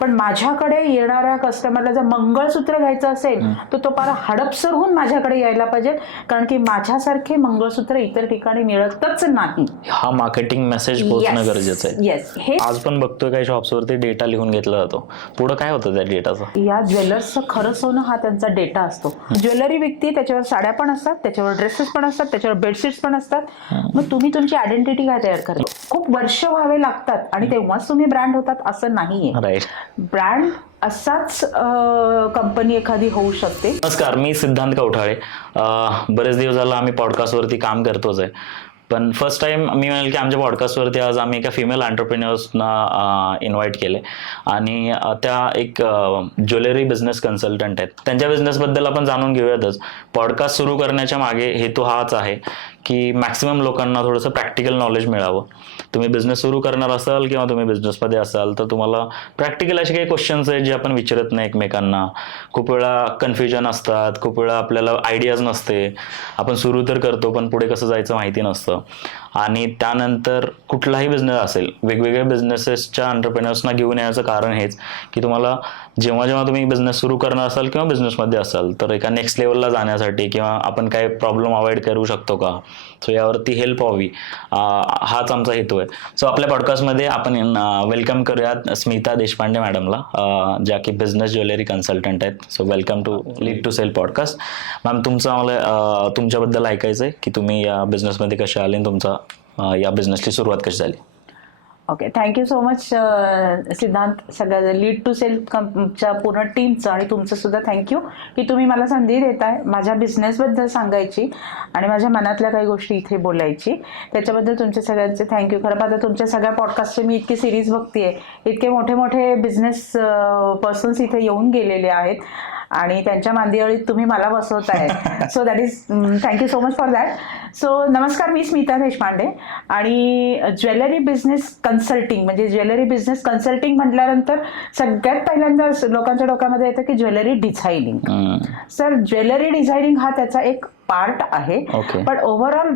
पण माझ्याकडे येणाऱ्या कस्टमरला जर मंगळसूत्र घ्यायचं असेल तर तो फार हडपसर होऊन माझ्याकडे यायला पाहिजे, कारण की माझ्यासारखे मंगळसूत्र इतर ठिकाणी मिळतच नाही. हा मार्केटिंग मेसेज पोहोचणं गरजेचं आहे. येस, हे आज पण बघतोय काही शॉप्सवरती डेटा लिहून घेतला जातो. पुढे काय होतं त्या डेटाचं? या ज्वेलर्सचं खरं सोनं हा त्यांचा डेटा असतो. ज्वेलरी विकते, त्याच्यावर साड्या पण असतात, त्याच्यावर ड्रेसेस पण असतात, त्याच्यावर बेडशीट्स पण असतात. मग तुम्ही तुमची आयडेंटिटी काय तयार करा? खूप वर्ष व्हावे लागतात आणि तेव्हाच तुम्ही ब्रँड होतात असं नाहीये. राईट. ब्रँड असाच कंपनी एखादी होऊ शकते. नमस्कार, मी सिद्धांत कवठाळे. बरेच दिवस झाला आम्ही पॉडकास्टवरती काम करतोच आहे, पण फर्स्ट टाइम मी म्हणेल की आमच्या पॉडकास्टवरती आज आम्ही एका फिमेल एंटरप्रेन्युअर्सना इन्व्हाइट केले आणि त्या एक ज्वेलरी बिझनेस कन्सल्टंट आहेत. त्यांच्या बिझनेसबद्दल आपण जाणून घेऊयातच. पॉडकास्ट सुरू करण्याच्या मागे हेतू हाच आहे की मॅक्सिमम लोकांना थोडंसं प्रॅक्टिकल नॉलेज मिळावं. तुम्ही बिझनेस सुरू करणार असाल किंवा तुम्ही बिझनेसमध्ये असाल तर तुम्हाला प्रॅक्टिकल असे काही क्वेश्चन्स आहेत जे आपण विचारत नाही एकमेकांना. खूप वेळा कन्फ्युजन असतात, खूप वेळा आपल्याला आयडियाज नसते, आपण सुरू तर करतो पण पुढे कसं जायचं माहिती नसतं. आणि त्यानंतर कुठलाही बिझनेस असेल, वेगवेगळ्या बिझनेसेसच्या एंटरप्रेन्युअर्सना घेऊन यायचं कारण हेच की तुम्हाला जेव्हा जेव्हा तुम्ही बिझनेस सुरू करणार असाल किंवा बिझनेसमध्ये असाल तर एका नेक्स्ट लेवलला जाण्यासाठी किंवा आपण काय प्रॉब्लेम अवॉइड करू शकतो का, सो यावरती हेल्प व्हावी, हाच आमचा हेतू आहे. सो आपल्या पॉडकास्टमध्ये आपण वेलकम करूयात स्मिता देशपांडे मॅडमला, ज्या की बिझनेस ज्वेलरी कन्सल्टंट आहेत. So welcome to lead to sale podcast. Ma'am, तुमचं आम्हाला तुमच्याबद्दल ऐकायचं आहे की तुम्ही या बिझनेसमध्ये कसे आले आणि तुमचा या बिझनेसची सुरुवात कशी झाली. ओके, थँक्यू सो मच सिद्धांत. सगळ्या लीड टू सेल च्या पूर्ण टीमचं आणि तुमचं सुद्धा थँक्यू की तुम्ही मला संधी देताय माझ्या बिझनेसबद्दल सांगायची आणि माझ्या मनातल्या काही गोष्टी इथे बोलायची. त्याच्याबद्दल तुमच्या सगळ्यांचे थँक्यू. खरं आता तुमच्या सगळ्या पॉडकास्टचे मी इतकी सिरीज बघतेय, इतके मोठे मोठे बिझनेस पर्सन्स इथे येऊन गेलेले आहेत आणि त्यांच्या मांदियाळीत तुम्ही मला बसवताय. So that is thank you so much for that. So नमस्कार, मी स्मिता देशपांडे आणि ज्वेलरी बिझनेस कन्सल्टिंग म्हणजे ज्वेलरी बिझनेस कन्सल्टिंग म्हटल्यानंतर सगळ्यात पहिल्यांदा लोकांच्या डोक्यामध्ये येतं की jewellery designing. Sir, jewellery designing हा त्याचा एक पार्ट आहे, पण ओव्हरऑल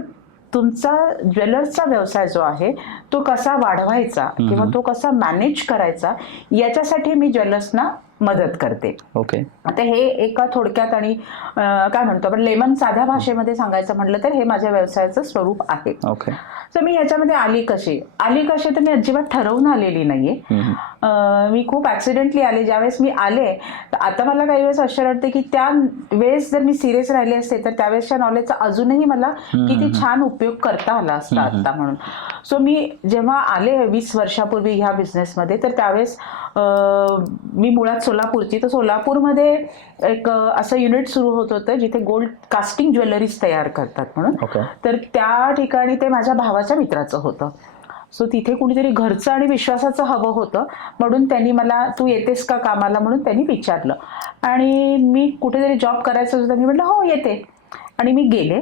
तुमचा ज्वेलर्सचा व्यवसाय जो आहे तो कसा वाढवायचा किंवा तो कसा मॅनेज करायचा याच्यासाठी मी ज्वेलर्सना मदत करते. ओके. आता हे एका थोडक्यात आणि काय म्हणतो आपण लेमन साध्या भाषेमध्ये सांगायचं म्हटलं तर हे माझ्या व्यवसायाचं स्वरूप आहे. ओके. तर मी याच्यामध्ये आली कशी तर मी अजिबात ठरवून आलेली नाहीये. मी खूप ऍक्सिडेंटली आले. ज्यावेळेस मी आले तर आता मला काही वेळेस आश्चर्य वाटते की त्या वेळेस जर मी सिरियस राहिले असते तर त्यावेळेसच्या नॉलेजचा अजूनही मला किती छान उपयोग करता आला असता आता म्हणून. सो मी जेव्हा आले 20 वर्षापूर्वी ह्या बिझनेसमध्ये तर त्यावेळेस मी मुळात सोलापूरची, तर सोलापूरमध्ये एक असं युनिट सुरू होत होतं जिथे गोल्ड कास्टिंग ज्वेलरीज तयार करतात म्हणून. तर त्या ठिकाणी ते माझ्या भावाच्या मित्राचं होतं. सो तिथे कुणीतरी घरचं आणि विश्वासाचं हवं होतं म्हणून त्यांनी मला तू येतेस का कामाला म्हणून त्यांनी विचारलं आणि मी कुठेतरी जॉब करायचं होतं. मी म्हटलं हो येते आणि मी गेले.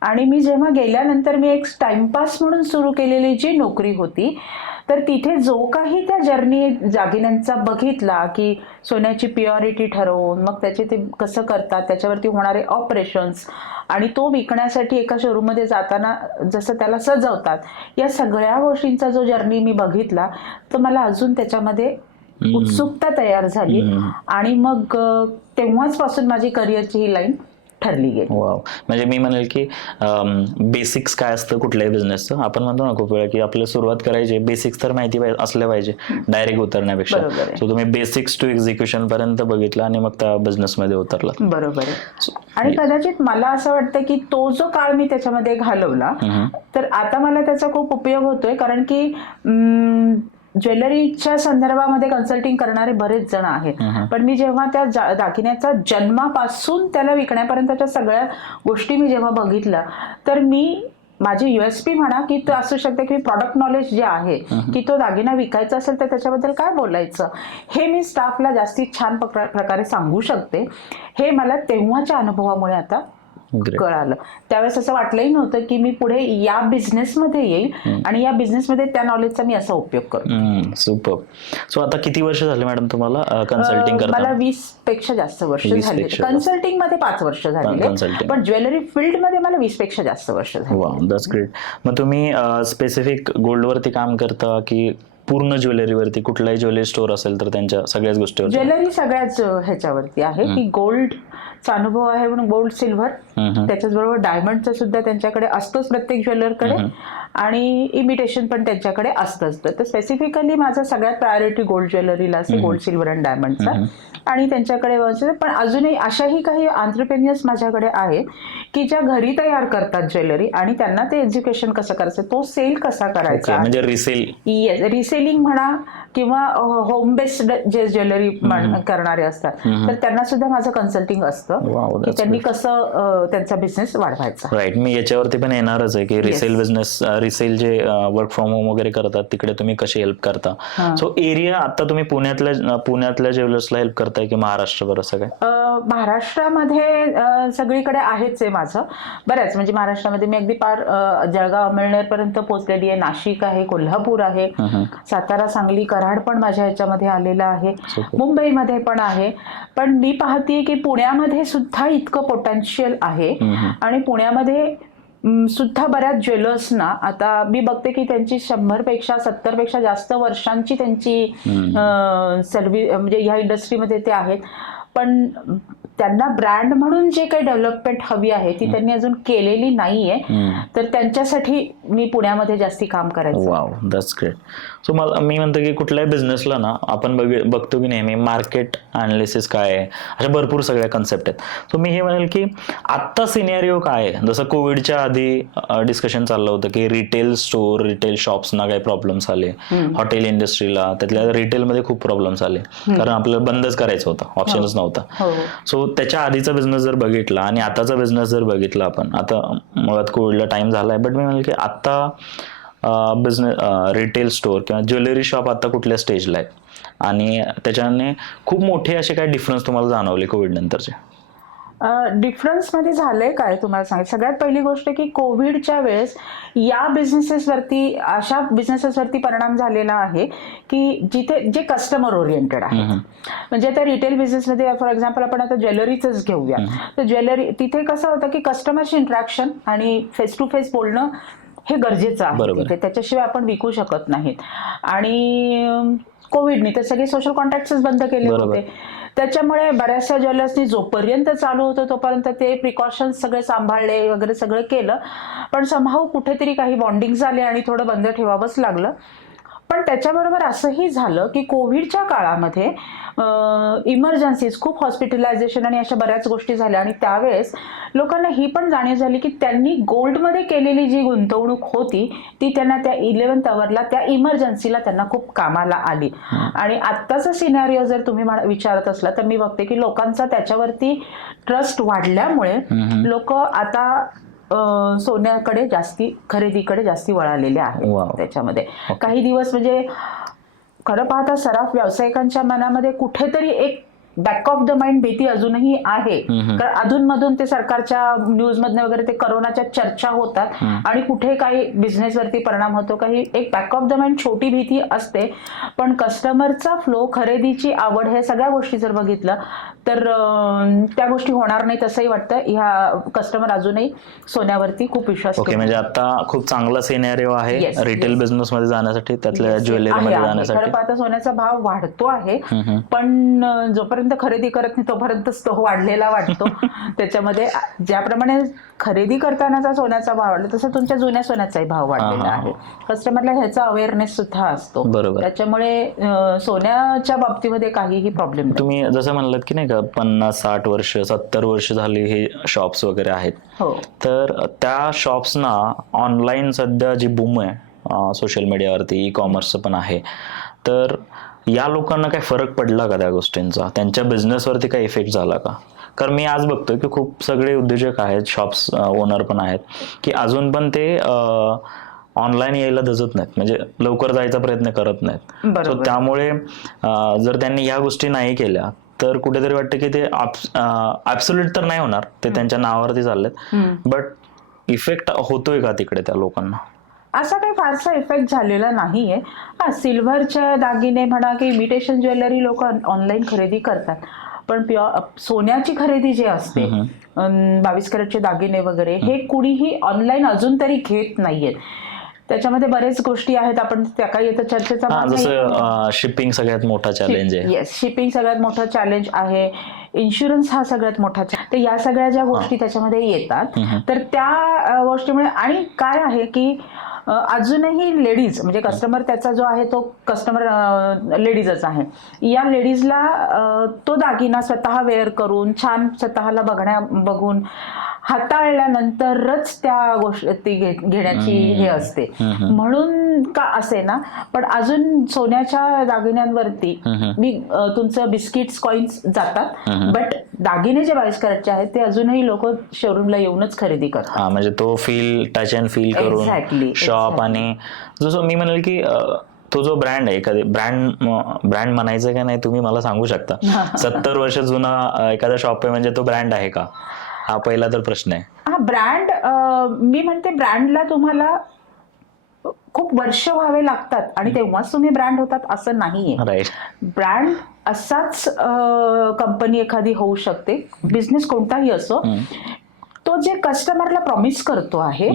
आणि मी जेव्हा गेल्यानंतर मी एक टाइमपास म्हणून सुरू केलेली जी नोकरी होती तर तिथे जो काही त्या जर्नी दागिन्यांचा बघितला की सोन्याची प्युरिटी ठरवून मग त्याचे ते कसं करतात, त्याच्यावरती होणारे ऑपरेशन्स आणि तो विकण्यासाठी एका शोरूममध्ये जाताना जसं त्याला सजवतात, या सगळ्या गोष्टींचा जो जर्नी मी बघितला तर मला अजून त्याच्यामध्ये उत्सुकता तयार झाली आणि मग तेव्हाचपासून माझी करिअरची ही लाईन ठरली गेली. वाव. म्हणजे मी म्हणेल की बेसिक्स काय असतं कुठल्याही बिझनेसचं. आपण म्हणतो ना खूप वेळा की आपल्याला सुरुवात करायची, बेसिक्स तर माहिती असले पाहिजे डायरेक्ट उतरण्यापेक्षा. सो तुम्ही बेसिक्स टू एक्झिक्युशन पर्यंत बघितलं आणि मग त्या बिझनेसमध्ये उतरला. बरोबर आहे. आणि कदाचित मला असं वाटतं की तो जो काळ मी त्याच्यामध्ये घालवला तर आता मला त्याचा खूप उपयोग होतोय, कारण की ज्वेलरीच्या संदर्भामध्ये कन्सल्टिंग करणारे बरेच जण आहेत, पण मी जेव्हा त्या दागिन्याचा जन्मापासून त्याला विकण्यापर्यंतच्या सगळ्या गोष्टी मी जेव्हा बघितल्या तर मी माझी USP म्हणा की तो असू शकते की प्रॉडक्ट नॉलेज जे आहे की तो दागिना विकायचा असेल तर त्याच्याबद्दल काय बोलायचं हे मी स्टाफला जास्तीत छान प्रकारे सांगू शकते. हे मला तेव्हाच्या अनुभवामुळे आता कळालं. त्यावेळेस असं वाटलंही नव्हतं की मी पुढे या बिझनेसमध्ये येईल आणि या बिझनेसमध्ये त्या नॉलेजचा मी असा उपयोग करतो. सुपर. सो आता किती वर्ष झाले मॅडम तुम्हाला कन्सल्टिंग करताना? मला 20 पेक्षा जास्त वर्ष झाली. कन्सल्टिंग मध्ये 5 वर्ष झाली, पण ज्वेलरी फील्ड मध्ये मला 20 पेक्षा जास्त वर्ष झाली. Wow, that's great. मग तुम्ही स्पेसिफिक गोल्ड वरती काम करता की पूर्ण ज्वेलरीवरती कुठलाही ज्वेलरी स्टोर असेल तर त्यांच्या सगळ्याच गोष्टीवर ज्वेलरी सगळ्याच ह्याच्यावरती आहे की गोल्डचा अनुभव आहे म्हणून गोल्ड सिल्व्हर, त्याच्याचबरोबर डायमंडचं सुद्धा त्यांच्याकडे असतोच प्रत्येक ज्वेलरकडे, आणि इमिटेशन पण त्यांच्याकडे असतंच. तर स्पेसिफिकली माझा सगळ्यात प्रायोरिटी गोल्ड ज्वेलरीला असते, गोल्ड सिल्व्हर आणि डायमंडचा. आणि त्यांच्याकडे पण अजूनही अशाही काही एंटरप्रेन्युअर्स माझ्याकडे आहेत की ज्या घरी तयार करतात ज्वेलरी आणि त्यांना ते एज्युकेशन कसं करायचं, तो सेल कसा करायचा, म्हणजे रिसेल, येस, रिसेलिंग म्हणा किंवा होम बेस्ड जे ज्वेलरी करणारे असतात तर त्यांना सुद्धा माझं कन्सल्टिंग असतं की त्यांनी कसं त्यांचा बिझनेस वाढवायचा. राईट. मी याच्यावरती पण येणारच आहे की रिसेल बिझनेस, रिसेल जे वर्क फ्रॉम होम वगैरे करतात तिकडे तुम्ही कशी हेल्प करता. सो एरिया आता तुम्ही पुण्यातल्या ज्वेलर्सला हेल्प करताय की महाराष्ट्रभर असं काय? महाराष्ट्रामध्ये सगळीकडे आहेच आहे माझं बऱ्याच, म्हणजे महाराष्ट्रामध्ये मी अगदी पार जळगाव अमळनेर पर्यंत पोहोचलेली आहे, नाशिक आहे, कोल्हापूर आहे, सातारा, सांगली, कराड पण माझ्या ह्याच्यामध्ये आलेला आहे, मुंबईमध्ये पण आहे. पण मी पाहतेय की पुण्यामध्ये सुद्धा इतकं पोटेन्शियल आहे आणि पुण्यामध्ये सुद्धा बऱ्याच ज्वेलर्सना आता मी बघते की त्यांची 100पेक्षा 70पेक्षा जास्त वर्षांची त्यांची सर्व्हिस म्हणजे ह्या इंडस्ट्रीमध्ये ते आहेत, पण त्यांना ब्रँड म्हणून जे काही डेव्हलपमेंट हवी आहे ती त्यांनी अजून केलेली नाहीये. तर त्यांच्यासाठी मी पुण्यामध्ये जास्ती काम करायचं. Wow, that's great. सो मला मी म्हणतो की कुठल्याही बिझनेसला ना आपण बघतो की नेहमी मार्केट अनालिसिस काय आहे, अशा भरपूर सगळ्या कन्सेप्ट आहेत. सो मी हे म्हणेल की आत्ता सिनेरिओ काय आहे, जसं कोविडच्या आधी डिस्कशन चाललं होतं की रिटेल स्टोर, रिटेल शॉप्सना काही प्रॉब्लेम्स आले, हॉटेल इंडस्ट्रीला, त्यातल्या रिटेलमध्ये खूप प्रॉब्लेम्स आले कारण आपल्याला बंदच करायचं होतं, ऑप्शनच नव्हता. सो त्याच्या आधीचा बिझनेस जर बघितला आणि आताचा बिझनेस जर बघितला आपण, आता मुळात कोविडला टाइम झालाय, बट मी म्हणेल की आता बिझनेस रिटेल स्टोर किंवा ज्वेलरी शॉप आता कुठल्या स्टेजला आहेत आणि त्याच्याने खूप मोठे असे काय डिफरन्स तुम्हाला जाणवले कोविड नंतरचे? डिफरन्स मध्ये झालंय काय तुम्हाला सांगेल. सगळ्यात पहिली गोष्ट की कोविडच्या वेळेस या बिझनेसेसवरती, अशा बिझनेसेसवरती परिणाम झालेला आहे की जिथे जे कस्टमर ओरिएंटेड आहे. म्हणजे त्या रिटेल बिझनेसमध्ये फॉर एक्झाम्पल आपण आता ज्वेलरीच घेऊया, तर ज्वेलरी तिथे कसं होतं की कस्टमरशी इंटरॅक्शन आणि फेस टू फेस बोलणं हे गरजेचं आहे तिथे, त्याच्याशिवाय आपण विकू शकत नाहीत. आणि कोविडने तर सगळे सोशल कॉन्टॅक्ट्सच बंद केले होते, त्याच्यामुळे बऱ्याचशा ज्वेलर्सनी जोपर्यंत चालू होतं तोपर्यंत ते प्रिकॉशन्स सगळे सांभाळले वगैरे सगळं केलं, पण समहाऊ कुठेतरी काही बॉन्डिंग झाले आणि थोडं बंद ठेवावंच लागलं. पण त्याच्याबरोबर असंही झालं की कोविडच्या काळामध्ये इमर्जन्सीज, खूप हॉस्पिटलायझेशन आणि अशा बऱ्याच गोष्टी झाल्या आणि त्यावेळेस लोकांना ही पण जाणीव झाली की त्यांनी गोल्डमध्ये केलेली जी गुंतवणूक होती ती त्यांना त्या 11th आवरला, त्या इमर्जन्सीला त्यांना खूप कामाला आली. आणि आत्ताचा सिनारिओ जर तुम्ही विचारत असला तर मी बघते की लोकांचा त्याच्यावरती ट्रस्ट वाढल्यामुळे लोक आता सोन्याकडे जास्ती, खरेदीकडे जास्ती वळालेले आहेत. त्याच्यामध्ये काही दिवस म्हणजे खरं पाहता सराफ व्यावसायिकांच्या मनामध्ये कुठेतरी एक बॅक ऑफ द माइंड भीती अजूनही आहे, कारण अधूनमधून ते सरकारच्या न्यूज मधनं वगैरे ते करोनाच्या चर्चा होतात आणि कुठे काही बिझनेसवरती परिणाम होतो, काही एक बॅक ऑफ द माइंड छोटी भीती असते. पण कस्टमरचा फ्लो, खरेदीची आवड, हे सगळ्या गोष्टी जर बघितलं तर त्या गोष्टी होणार नाही तसंही वाटतं. ह्या कस्टमर अजूनही सोन्यावरती खूप विश्वास. ओके, म्हणजे आता खूप चांगला सिनेरिओ आहे रिटेल बिझनेस मध्ये जाण्यासाठी, त्यातल्या ज्वेलरी मध्ये जाण्यासाठी. खरं पाहता सोन्याचा भाव वाढतो आहे, पण जोपर्यंत खरेदी करत नाही तोपर्यंतच तो वाढलेला वाटतो. त्याच्यामध्ये ज्याप्रमाणे खरेदी करतानाचा सोन्याचा भाव वाढला तसं तुमच्या जुन्या सोन्याचाही भाव वाढलेला आहे. कस्टमरला ह्याचा अवेअरनेस सुद्धा असतो, त्याच्यामुळे सोन्याच्या बाबतीमध्ये काहीही प्रॉब्लेम नाही. तुम्ही जसं म्हणलात की नाही का 50-60 वर्ष 70 वर्ष झाली हे शॉप्स वगैरे आहेत, तर त्या शॉप्सना ऑनलाईन सध्या जी बूम आहे सोशल मीडियावरती, ई कॉमर्सचं पण आहे, तर या लोकांना काही फरक पडला का त्या गोष्टींचा, त्यांच्या बिझनेसवरती काही इफेक्ट झाला का? कारण मी आज बघतोय की खूप सगळे उद्योजक आहेत, शॉप्स ओनर पण आहेत की अजून पण ते ऑनलाईन यायला धजत नाहीत, म्हणजे लवकर जायचा प्रयत्न करत नाहीत. सो त्यामुळे जर त्यांनी या गोष्टी नाही केल्या तर कुठेतरी वाटतं की ते ॲब्सोल्यूट तर नाही होणार, ते त्यांच्या नावावरती चाललेत, बट इफेक्ट होतोय का तिकडे त्या लोकांना? असा काही फारसा इफेक्ट झालेला नाहीये. हा, सिल्व्हरच्या दागिने म्हणा की इमिटेशन ज्वेलरी लोक ऑनलाईन खरेदी करतात, पण सोन्याची खरेदी जी असते 22 कॅरेटचे दागिने वगैरे हे कुणीही ऑनलाईन अजून तरी घेत नाहीयेत. त्याच्यामध्ये बरेच गोष्टी आहेत, आपण त्या काही येतं चर्चेचा भाग नाही. जसं शिपिंग सगळ्यात मोठा चॅलेंज आहे. येस, शिपिंग सगळ्यात मोठा चॅलेंज आहे, इन्शुरन्स हा सगळ्यात मोठा तर या सगळ्या ज्या गोष्टी त्याच्यामध्ये येतात, तर त्या गोष्टीमुळे आणि काय आहे की अजूनही लेडीज म्हणजे कस्टमर त्याचा जो आहे तो कस्टमर लेडीजच आहे. या लेडीजला तो दागिना स्वतः वेअर करून छान स्वतःला बघून हाताळल्यानंतरच त्या गोष्टी घेण्याची हे असते. म्हणून का असे ना, पण अजून सोन्याच्या दागिन्यांवरती मी तुमचं बिस्किट्स कॉइन्स जातात, बट दागिने जे बाईस करायचे आहेत ते अजूनही लोक शोरूमला येऊनच खरेदी करतात. म्हणजे तो टच अँड फील करून शॉप. आणि जसं मी म्हणेल की तो जो ब्रँड आहे, एखादी ब्रँड म्हणायचं का नाही तुम्ही मला सांगू शकता. 70 वर्ष जुना एखादा शॉप आहे म्हणजे तो ब्रँड आहे का, हा पहिला तर प्रश्न आहे. हा ब्रँड, मी म्हणते ब्रँडला तुम्हाला खूप वर्ष व्हावे लागतात आणि तेव्हाच तुम्ही ब्रँड होतात असं नाहीये. राईट. ब्रँड असाच कंपनी एखादी होऊ शकते, बिझनेस कोणताही असो, तो जे कस्टमरला प्रॉमिस करतो आहे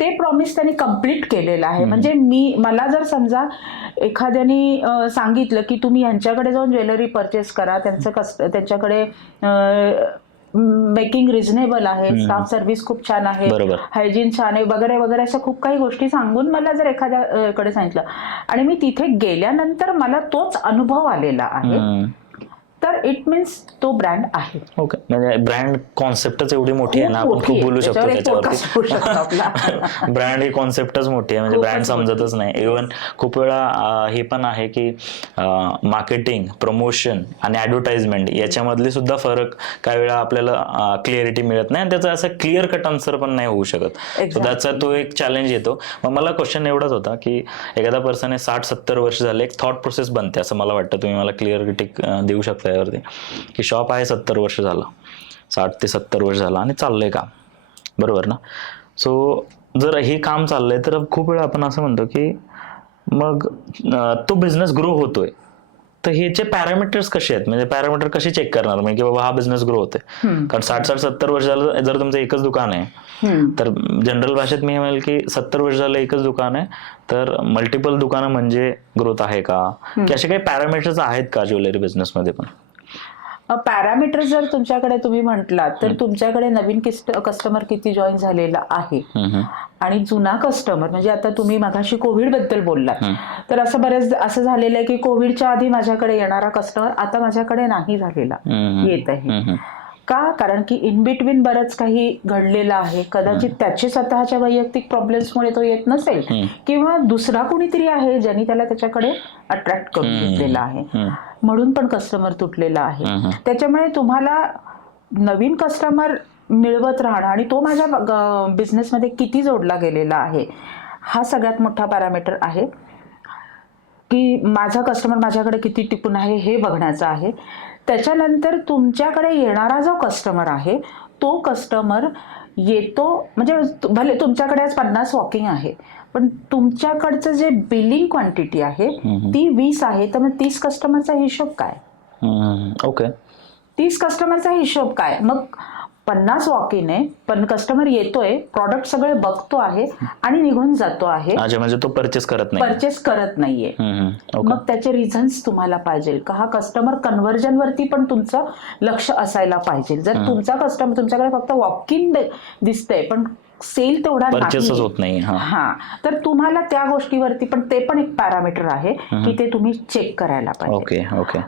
ते प्रॉमिस त्यांनी कम्प्लीट केलेलं आहे. म्हणजे मला जर समजा एखाद्याने सांगितलं की तुम्ही यांच्याकडे जाऊन ज्वेलरी परचेस करा, त्यांच्याकडे मेकिंग रिझनेबल आहे, स्टाफ सर्व्हिस खूप छान आहे, हायजीन छान आहे वगैरे वगैरे, अशा खूप काही गोष्टी सांगून मला जर एखाद्याकडे सांगितलं आणि मी तिथे गेल्यानंतर मला तोच अनुभव आलेला आहे, तर इट मीन्स तो ब्रँड आहे. ओके. म्हणजे ब्रँड कॉन्सेप्टच एवढी मोठी आहे ना, आपण खूप बोलू शकतो त्याच्यावरती. ब्रँड ही कॉन्सेप्टच मोठी आहे, म्हणजे ब्रँड समजतच नाही. इव्हन खूप वेळा हे पण आहे की मार्केटिंग, प्रमोशन आणि ऍडव्हर्टाइजमेंट याच्यामधली सुद्धा फरक काही वेळा आपल्याला क्लिअरिटी मिळत नाही आणि त्याचा असं क्लिअर कट आन्सर पण नाही होऊ शकत. सो त्याचा तो एक चॅलेंज येतो. मग मला क्वेश्चन एवढाच होता की एखादा पर्सन 60-70 वर्ष झाले, एक थॉट प्रोसेस बनते असं मला वाटतं, तुम्ही मला क्लिअरिटी देऊ शकता यावरती, की शॉप आहे 70 वर्ष झाला, 60 ते 70 वर्ष झाला आणि चाललंय काम, बरोबर ना. सो जर हे काम चाललंय तर खूप वेळा आपण असं म्हणतो की मग तो बिझनेस ग्रो होतोय, तर ह्याचे पॅरामीटर्स कसे आहेत, म्हणजे पॅरामीटर कसे चेक करणार म्हणजे की बाबा हा बिझनेस ग्रो होतोय. कारण 60-70 वर्ष झालं जर तुमचं एकच दुकान आहे, तर जनरल भाषेत मी म्हणेल की 70 वर्ष झालं एकच दुकान आहे, तर मल्टिपल दुकानं म्हणजे ग्रोथ आहे का, की असे काही पॅरामीटर्स आहेत का ज्वेलरी बिझनेसमध्ये पण? पॅरामीटर जर तुमच्याकडे तुम्ही म्हटलात तर तुमच्याकडे नवीन कस्टमर किती जॉईन झालेला आहे आणि जुना कस्टमर, म्हणजे आता तुम्ही मगाशी कोविड बद्दल बोललात, तर असं बरेच असं झालेलं आहे की कोविडच्या आधी माझ्याकडे येणारा कस्टमर आता माझ्याकडे नाही झालेला येत आहे. का? कारण की इन बिटवीन बरंच काही घडलेलं आहे. कदाचित त्याचे स्वतःच्या वैयक्तिक प्रॉब्लेम्समुळे तो येत नसेल, किंवा दुसरा कोणीतरी आहे ज्यांनी त्याला त्याच्याकडे अट्रॅक्ट करून घेतलेला आहे, म्हणून पण कस्टमर तुटलेला आहे. त्याच्यामुळे तुम्हाला नवीन कस्टमर मिळवत राहणं आणि तो माझ्या बिझनेसमध्ये किती जोडला गेलेला आहे हा सगळ्यात मोठा पॅरामीटर आहे, की माझा कस्टमर माझ्याकडे किती टिकून आहे हे बघण्याचं आहे. त्याच्यानंतर तुमच्याकडे येणारा जो कस्टमर आहे तो कस्टमर येतो, म्हणजे भले तुमच्याकडे आज 50 वॉकिंग आहे, पण तुमच्याकडचं जे बिलिंग क्वांटिटी आहे ती 20 आहे, तर मग 30 कस्टमरचा हिशोब काय? ओके. 30 कस्टमरचा हिशोब काय? मग 50 वॉक इन आहे, पण कस्टमर येतोय, प्रॉडक्ट सगळे बघतो आहे आणि निघून जातो आहे, म्हणजे तो परचेस करत नाहीये. मग त्याचे रिझन्स तुम्हाला पाहिजे का? हा कस्टमर कन्व्हर्जन वरती पण तुमचं लक्ष असायला पाहिजे. जर तुमचा कस्टमर तुमच्याकडे फक्त वॉक इन दिसतंय पण सेल तेवढा नाही, तर तुम्हाला त्या गोष्टीवरती पण ते पण एक पॅरामीटर आहे की ते तुम्ही चेक करायला पाहिजे.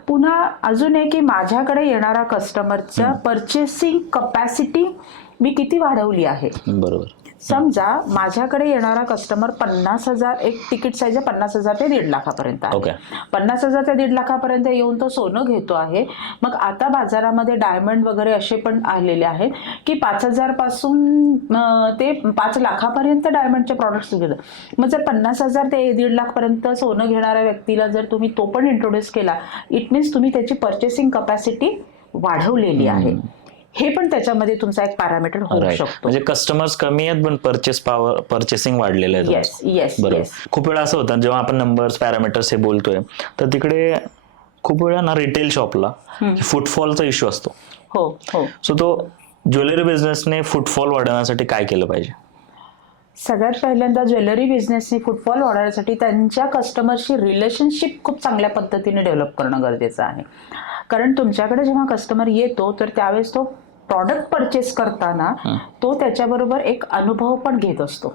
पुन्हा अजून एक की माझ्याकडे येणारा कस्टमरचा परचेसिंग कपॅसिटी मी किती वाढवली आहे. बरोबर. समजा माझ्याकडे येणारा कस्टमर 50,000, एक तिकीट साईज 50,000 ते 1.5 लाखापर्यंत आहे. 50,000 ते 1.5 लाखापर्यंत येऊन तो सोनं घेतो आहे. मग आता बाजारामध्ये डायमंड वगैरे असे पण आलेले आहेत की 5,000 पासून ते 5 लाखापर्यंत डायमंडचे प्रॉडक्ट्स घेतात. मग जर 50,000 ते 1.5 लाख पर्यंत सोनं घेणाऱ्या व्यक्तीला जर तुम्ही तो पण इंट्रोड्यूस केला, इट मीन्स तुम्ही त्याची परचेसिंग कपॅसिटी वाढवलेली आहे. हे पण त्याच्यामध्ये तुमचा एक पॅरामीटर होऊ शकतो. म्हणजे कस्टमर्स कमी आहेत पण परचेसिंग वाढलेलं आहे. येस. खूप वेळा असं होतं जेव्हा आपण नंबर्स पॅरामीटर्स हे बोलतोय, तर तिकडे खूप वेळा ना रिटेल शॉपला फुटफॉलचा इश्यू असतो. हो. सो तो ज्वेलरी बिझनेसने फुटफॉल वाढवण्यासाठी काय केलं पाहिजे? सगळ्यात पहिल्यांदा ज्वेलरी बिझनेसने फुटफॉल वाढवण्यासाठी त्यांच्या कस्टमरशी रिलेशनशिप खूप चांगल्या पद्धतीने डेव्हलप करणं गरजेचं आहे. कारण तुमच्याकडे जेव्हा कस्टमर येतो तर त्यावेळेस तो प्रॉडक्ट परचेस करताना तो त्याच्याबरोबर एक अनुभव पण घेत असतो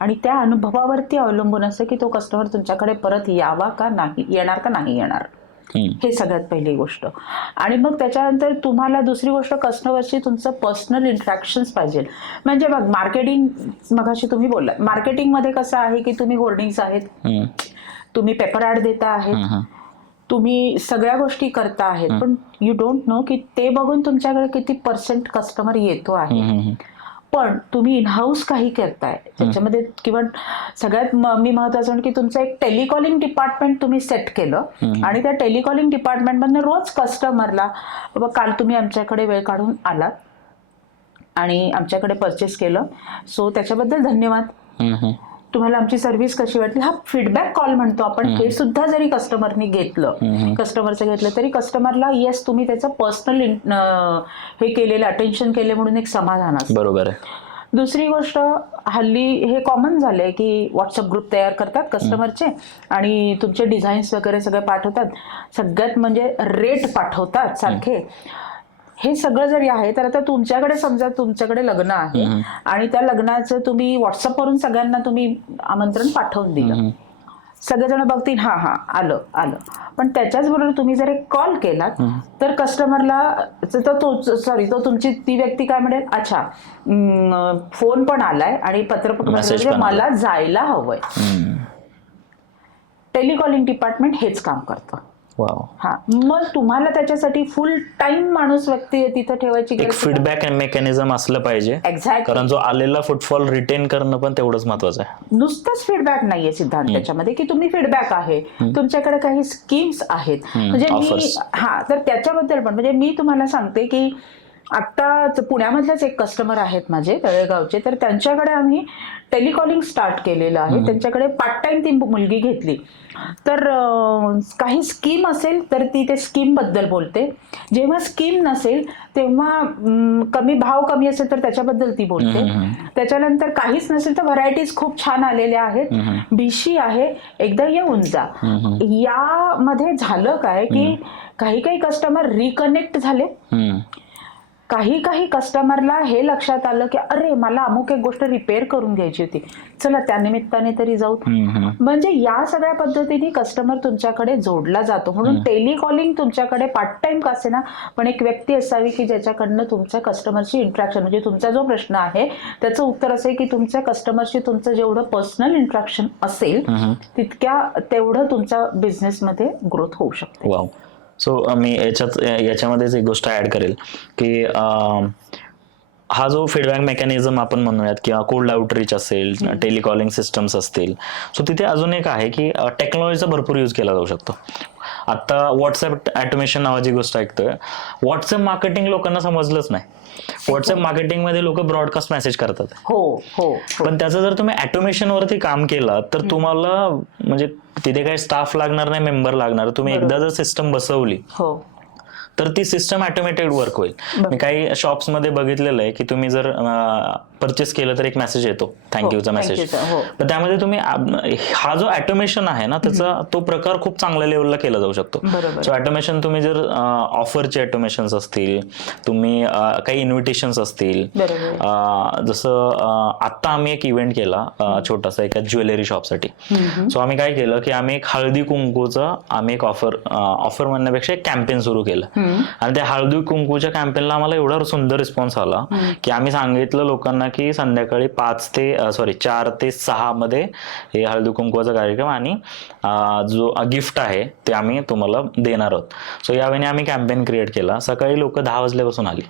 आणि त्या अनुभवावरती अवलंबून असतं की तो कस्टमर तुमच्याकडे परत यावा का नाही, येणार का नाही येणार, हे सगळ्यात पहिली गोष्ट. आणि मग त्याच्यानंतर तुम्हाला दुसरी गोष्ट कस्टमरशी तुमचं पर्सनल इंटरॅक्शन्स पाहिजे. म्हणजे बघ मार्केटिंग, मगाशी तुम्ही बोलला, मार्केटिंगमध्ये कसं आहे की तुम्ही होर्डिंग्स आहेत, तुम्ही पेपर ॲड देता आहेत, तुम्ही सगळ्या गोष्टी करता आहेत, पण यू डोंट नो की ते बघून तुमच्याकडे किती % कस्टमर येतो आहे. पण तुम्ही इनहाऊस काही करताय त्याच्यामध्ये, किंवा सगळ्यात मी महत्वाचं की तुमचं एक टेलिकॉलिंग डिपार्टमेंट तुम्ही सेट केलं आणि त्या टेलिकॉलिंग डिपार्टमेंटमधनं रोज कस्टमरला, बाबा काल तुम्ही आमच्याकडे वेळ काढून आलात आणि आमच्याकडे परचेस केलं, सो त्याच्याबद्दल धन्यवाद, तुम्हाला आमची सर्व्हिस कशी वाटली, हा फीडबॅक कॉल म्हणतो आपण. हे सुद्धा जरी कस्टमरनी घेतलं, कस्टमरचं घेतलं तरी कस्टमरला येस तुम्ही त्याचं पर्सनल हे केलेलं, अटेन्शन केले म्हणून एक समाधान असतं. बरोबर आहे. दुसरी गोष्ट, हल्ली हे कॉमन झालंय की व्हॉट्सअप ग्रुप तयार करतात कस्टमरचे आणि तुमचे डिझाईन्स वगैरे सगळे पाठवतात, सगळ्यात म्हणजे रेट पाठवतात सारखे. हे सगळं जरी आहे तर आता तुमच्याकडे समजा तुमच्याकडे लग्न आहे आणि त्या लग्नाचं तुम्ही व्हॉट्सअपवरून सगळ्यांना तुम्ही आमंत्रण पाठवून दिलं, सगळेजण बघतील हा हा आलं आलं, पण त्याच्याच बरोबर तुम्ही जर एक कॉल केलात तर कस्टमरला तो तुमची ती व्यक्ती काय म्हणेल, अच्छा फोन पण आलाय आणि पत्र पण मला जायला हवंय. टेलिकॉलिंग डिपार्टमेंट हेच काम करतं. हा, मग तुम्हाला त्याच्यासाठी फुल टाइम माणूस व्यक्ती तिथे ठेवायची एक फीडबॅक मेकॅनिझम असलं पाहिजे. एक्झॅक्ट, कारण जो आलेला फुटफॉल रिटेन करणं पण तेवढंच महत्वाचं आहे. नुसतंच फीडबॅक नाहीये सिद्धांत त्याच्यामध्ये, की तुम्ही फीडबॅक आहे, तुमच्याकडे काही स्कीम्स आहेत, म्हणजे मी तर त्याच्याबद्दल पण, म्हणजे मी तुम्हाला सांगते की आता पुण्यामधलेच एक कस्टमर आहेत माझे तळेगावचे, तर त्यांच्याकडे आम्ही टेलिकॉलिंग स्टार्ट केलेलं आहे. त्यांच्याकडे पार्ट टाइम ती मुलगी घेतली, तर काही स्कीम असेल तर ती ते स्कीम बद्दल बोलते, जेव्हा स्कीम नसेल तेव्हा भाव कमी असेल तर त्याच्याबद्दल ती बोलते, त्याच्यानंतर काहीच नसेल तर व्हरायटीज खूप छान आलेल्या आहेत, बीशी आहे, एकदा येऊन जा. यामध्ये झालं काय की काही कस्टमर रिकनेक्ट झाले, काही कस्टमरला हे लक्षात आलं की अरे मला अमुक एक गोष्ट रिपेअर करून घ्यायची होती, चला त्या निमित्ताने तरी जाऊ. म्हणजे या सगळ्या पद्धतीने कस्टमर तुमच्याकडे जोडला जातो. म्हणून टेलिकॉलिंग तुमच्याकडे पार्ट टाइम का असेना पण एक व्यक्ती असावी की ज्याच्याकडनं तुमच्या कस्टमरशी इंटरॅक्शन, म्हणजे तुमचा जो प्रश्न आहे त्याचं उत्तर असेल की तुमच्या कस्टमरशी तुमचं जेवढं पर्सनल इंटरॅक्शन असेल तेवढं तुमच्या बिझनेसमध्ये ग्रोथ होऊ शकते. वाव. सो मी याच्यामध्येच एक गोष्ट ऍड करेल की हा जो फीडबॅक मेकॅनिझम आपण म्हणूयात किंवा कोल्ड आउटरीच असेल, टेलिकॉलिंग सिस्टम्स असतील, सो तिथे अजून एक आहे की टेक्नॉलॉजीचा भरपूर यूज केला जाऊ शकतो. आता व्हॉट्सअप ऑटोमेशन नावाची गोष्ट ऐकतोय. व्हॉट्सअप मार्केटिंग लोकांना समजलंच नाही. व्हॉट्सअप मार्केटिंग मध्ये लोक ब्रॉडकास्ट मेसेज करतात, पण त्याचं जर तुम्ही ऑटोमेशन वरती काम केलं तर तुम्हाला म्हणजे तिथे काही स्टाफ लागणार नाही, मेंबर लागणार. तुम्ही एकदा जर सिस्टम बसवली तर ती सिस्टम ऑटोमेटेड वर्क होईल. मी काही शॉप्स मध्ये बघितलेलं आहे की तुम्ही जर परचेस केलं तर एक मेसेज येतो, थँक्यूचा मेसेज. तर त्यामध्ये तुम्ही हा जो ऑटोमेशन आहे ना त्याचा तो प्रकार खूप चांगल्या लेवलला केला जाऊ शकतो. सो ऑटोमेशन तुम्ही जर ऑफरचे ऑटोमेशन्स असतील, तुम्ही काही इन्व्हिटेशन्स असतील, जसं आता आम्ही एक इव्हेंट केला छोटासा एका ज्वेलरी शॉपसाठी. सो आम्ही काय केलं की आम्ही एक हळदी कुंकूचा आम्ही एक ऑफर म्हणण्यापेक्षा एक कॅम्पेन सुरू केलं आणि त्या हळदी कुंकूच्या कॅम्पेनला आम्हाला एवढा सुंदर रिस्पॉन्स आला की आम्ही सांगितलं लोकांना की संध्याकाळी 4 ते 6 मध्ये हे हळदी कुंकूचा कार्यक्रम आणि जो गिफ्ट आहे ते आम्ही तुम्हाला देणार आहोत. सो यावेळी आम्ही कॅम्पेन क्रिएट केला. सकाळी लोक 10 वाजल्यापासून आली,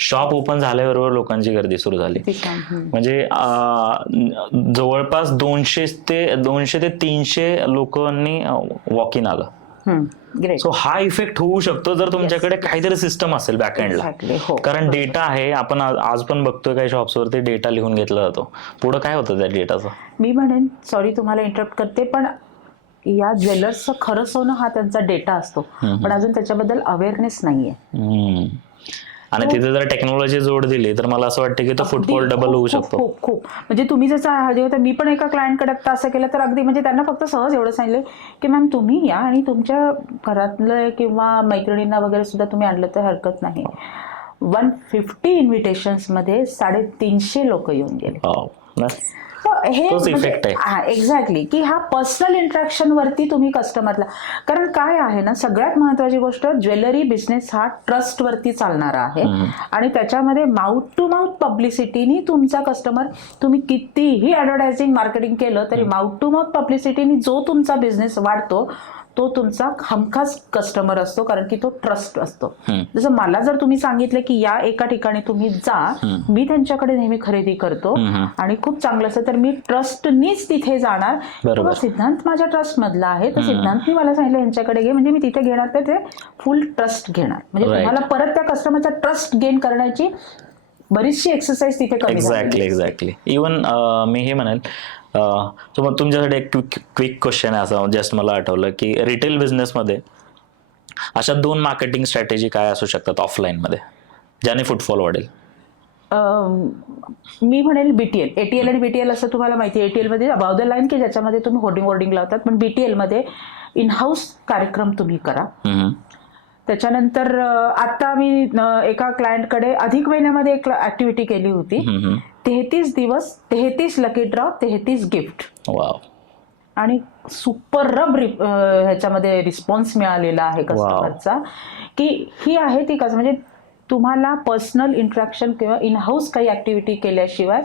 शॉप ओपन झाल्याबरोबर लोकांची गर्दी सुरू झाली. म्हणजे जवळपास 200 ते 300 लोकांनी वॉक इन आलं. सो हा इफेक्ट होऊ शकतो जर तुमच्याकडे काहीतरी सिस्टम असेल बॅकएंडला. कारण डेटा आहे, आपण आज पण बघतोय काही शॉप्सवरती डेटा लिहून घेतला जातो. पुढे काय होतं त्या डेटाचं? मी म्हणेन, सॉरी तुम्हाला इंटरप्ट करते, पण या ज्वेलर्सचं खरं सोनं हा त्यांचा डेटा असतो, पण अजून त्याच्याबद्दल अवेअरनेस नाहीये. आणि तिथे जर टेक्नॉलॉजी जोड दिली तर मला असं वाटतं की तो फुटफॉल डबल होऊ शकतो. खूप खूप म्हणजे तुम्ही जसं हळदी होतं, मी पण एका क्लायंटकडे आता असं केलं तर अगदी म्हणजे त्यांना फक्त सहज एवढं सांगितलं की मॅम तुम्ही या आणि तुमच्या घरातलं किंवा मैत्रिणींना वगैरे सुद्धा तुम्ही आणलं तर हरकत नाही. 150 इन्व्हिटेशन्समध्ये 350 लोक येऊन गेले. हे एक्झॅक्टली की हा पर्सनल इंटरॅक्शन वरती तुम्ही कस्टमरला, कारण काय आहे ना, सगळ्यात महत्वाची गोष्ट, ज्वेलरी बिझनेस हा ट्रस्ट वरती चालणारा आहे आणि त्याच्यामध्ये माउथ टू माउथ पब्लिसिटीनी तुमचा कस्टमर, तुम्ही कितीही ऍडव्हर्टायझिंग मार्केटिंग केलं तरी माउथ टू माउथ पब्लिसिटीनी जो तुमचा बिझनेस वाढतो तो तुमचा हमखास कस्टमर असतो, कारण की तो ट्रस्ट असतो. जसं मला जर तुम्ही सांगितलं की या एका ठिकाणी तुम्ही जा, मी त्यांच्याकडे नेहमी खरेदी करतो आणि खूप चांगलं असतं तर मी ट्रस्टनीच तिथे जाणार. किंवा सिद्धांत माझ्या ट्रस्ट मधला आहे तर सिद्धांतनी मला सांगितलं यांच्याकडे घे, म्हणजे मी तिथे घेणार तर ते फुल ट्रस्ट घेणार. म्हणजे तुम्हाला परत त्या कस्टमरचा ट्रस्ट गेन करण्याची बरीचशी एक्सरसाइज तिथे कमी. एक्झॅक्टली. इव्हन मी हे म्हणेल, मग तुमच्यासाठी एक क्विक क्वेश्चन आहे असं जस्ट मला आठवलं की रिटेल बिझनेसमध्ये अशा 2 मार्केटिंग स्ट्रॅटेजी काय असू शकतात ऑफलाईन मध्ये ज्याने फुटफॉल वाढेल? मी म्हणेल बीटीएल, एटीएल आणि बीटीएल असं तुम्हाला माहिती आहे. एटीएल मध्ये अबाव द लाईन की ज्याच्यामध्ये तुम्ही होर्डिंग लावतात, पण बीटीएल मध्ये इन हाऊस कार्यक्रम तुम्ही करा. त्याच्यानंतर आता मी एका क्लायंटकडे अधिक महिन्यामध्ये एक ऍक्टिव्हिटी केली होती. 33 दिवस 33 लकी ड्रॉ 33 गिफ्ट. आणि सुपरब ह्याच्यामध्ये रिस्पॉन्स मिळालेला आहे कस्टमरचा की ही आहे ती कसं, म्हणजे तुम्हाला पर्सनल इंटरॅक्शन किंवा इन हाऊस काही ऍक्टिव्हिटी केल्याशिवाय,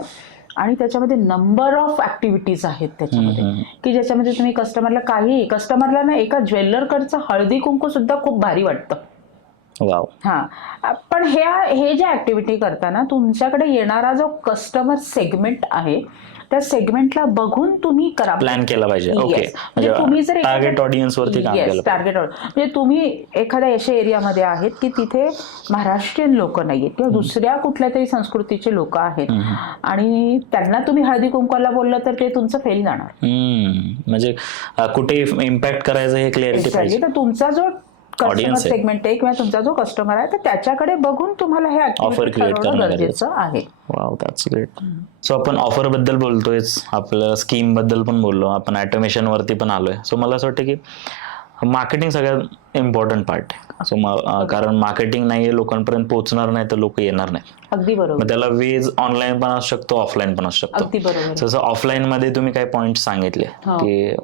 आणि त्याच्यामध्ये नंबर ऑफ ऍक्टिव्हिटीज आहेत त्याच्यामध्ये की ज्याच्यामध्ये तुम्ही कस्टमरला ना एका ज्वेलरकडचं हळदी कुंकू सुद्धा खूप भारी वाटतं. पण हे जे ऍक्टिव्हिटी करताना तुमच्याकडे येणारा जो कस्टमर सेगमेंट आहे त्या सेगमेंटला बघून तुम्ही करा, प्लॅन केला पाहिजे. म्हणजे तुम्ही जर टार्गेट ऑडियन्स वरती काम केलं, टार्गेट म्हणजे तुम्ही एखाद्या अशा एरियामध्ये आहेत की तिथे महाराष्ट्रीयन लोक नाहीयेत किंवा दुसऱ्या कुठल्या तरी संस्कृतीचे लोक आहेत आणि त्यांना तुम्ही हळदी कुंकवाला बोललं तर ते तुमचं फेल जाणार. म्हणजे कुठे इम्पॅक्ट करायचं हे क्लिअरिटी पाहिजे. तर तुमचा जो कस्टमर सेगमेंट आहे किंवा तुमचा जो कस्टमर आहे तर त्याच्याकडे बघून तुम्हाला हे ऑफर क्रिएट करणं गरजेचं आहे. Wow, that's great. सो आपण ऑफर बद्दल बोलतोयच, आपल्या स्कीम बद्दल पण बोललो, आपण ऑटोमेशन वरती पण आलोय. सो मला असं वाटतं की मार्केटिंग सगळ्यात इम्पॉर्टंट पार्ट आहे. सो कारण मार्केटिंग नाहीये, लोकांपर्यंत पोहोचणार नाही तर लोक येणार नाही. अगदी बरोबर. त्याला वेज ऑनलाईन पण असू शकतो, ऑफलाईन पण असू शकतो. अगदी बरोबर. जसं ऑफलाईन मध्ये तुम्ही काही पॉइंट सांगितले की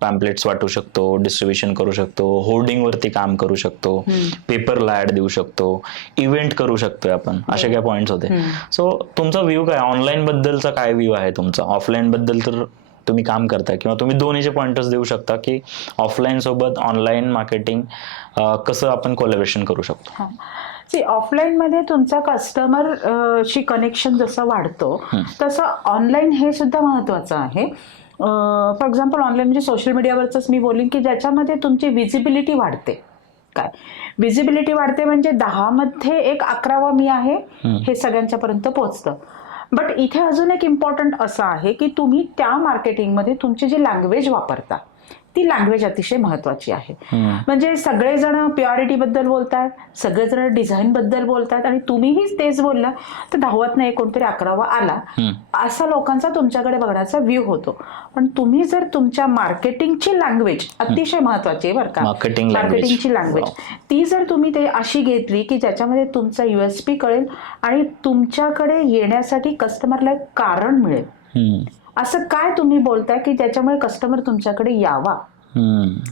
पॅम्पलेट्स वाटू शकतो, डिस्ट्रीब्युशन करू शकतो, होर्डिंग वरती काम करू शकतो, पेपरला ऍड देऊ शकतो, इव्हेंट करू शकतोय आपण, असे काय पॉइंट्स होते. सो तुमचा व्ह्यू काय, ऑनलाईन बद्दलचा काय व्ह्यू आहे तुमचा? ऑफलाईन बद्दल तर तुम्ही काम करताय किंवा तुम्ही दोन्हीचे पॉइंटर्स देऊ शकता की ऑफलाईन सोबत ऑनलाईन मार्केटिंग कसं आपण कोलॅबोरेशन करू शकतो. ऑफलाईन मध्ये तुमचा कस्टमर शी कनेक्शन जसं वाढतो तसं ऑनलाईन हे सुद्धा महत्वाचं आहे. फॉर एक्झाम्पल ऑनलाईन म्हणजे सोशल मीडियावरच मी बोलीन की ज्याच्यामध्ये तुमची विजिबिलिटी वाढते. काय विजिबिलिटी वाढते म्हणजे 10 मध्ये एक 11वा मी आहे हे सगळ्यांच्या पर्यंत पोहोचतं. बट इथे अजून एक इम्पॉर्टंट असं आहे की तुम्ही त्या मार्केटिंगमध्ये तुमची जी लँग्वेज वापरता ती लँग्वेज अतिशय महत्वाची आहे. म्हणजे सगळेजण प्युरिटी बद्दल बोलतात, सगळेजण डिझाईन बद्दल बोलतात आणि तुम्हीही तेच बोलला तर 10वात एक कोणतरी 11वा आला असा लोकांचा तुमच्याकडे बघण्याचा व्ह्यू होतो. पण तुम्ही जर तुमच्या मार्केटिंगची लँग्वेज अतिशय महत्वाची आहे बरं का, मार्केटिंगची लँग्वेज ती जर तुम्ही ते अशी घेतली की ज्याच्यामध्ये तुमचा USP कळेल आणि तुमच्याकडे येण्यासाठी कस्टमरला एक कारण मिळेल. असं काय तुम्ही बोलताय की त्याच्यामुळे कस्टमर तुमच्याकडे यावा,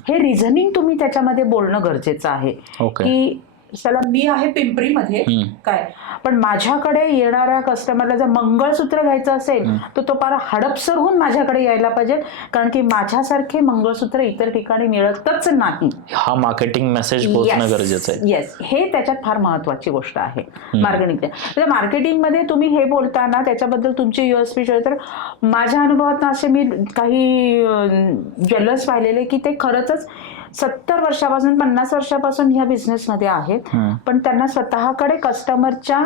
हे रिझनिंग तुम्ही त्याच्यामध्ये बोलणं गरजेचं आहे. की चला मी आहे पिंपरीमध्ये काय, पण माझ्याकडे येणाऱ्या कस्टमरला जर मंगळसूत्र घ्यायचं असेल तर तो पारा हडपसरहून माझ्याकडे यायला पाहिजे, कारण की माझ्यासारखे मंगळसूत्र इतर ठिकाणी मिळतच नाही. हा मार्केटिंग मेसेज पोहोचणं गरजेचं आहे. येस, हे त्याच्यात फार महत्वाची गोष्ट आहे मार्केटिंग. मार्केटिंगमध्ये तुम्ही हे बोलताना त्याच्याबद्दल तुमची USP तर माझ्या अनुभवात असे मी काही ज्वेलर्स पाहिलेले की ते खरंच 70 वर्षापासून 50 वर्षापासून ह्या बिझनेसमध्ये आहेत, पण त्यांना स्वतःकडे कस्टमरच्या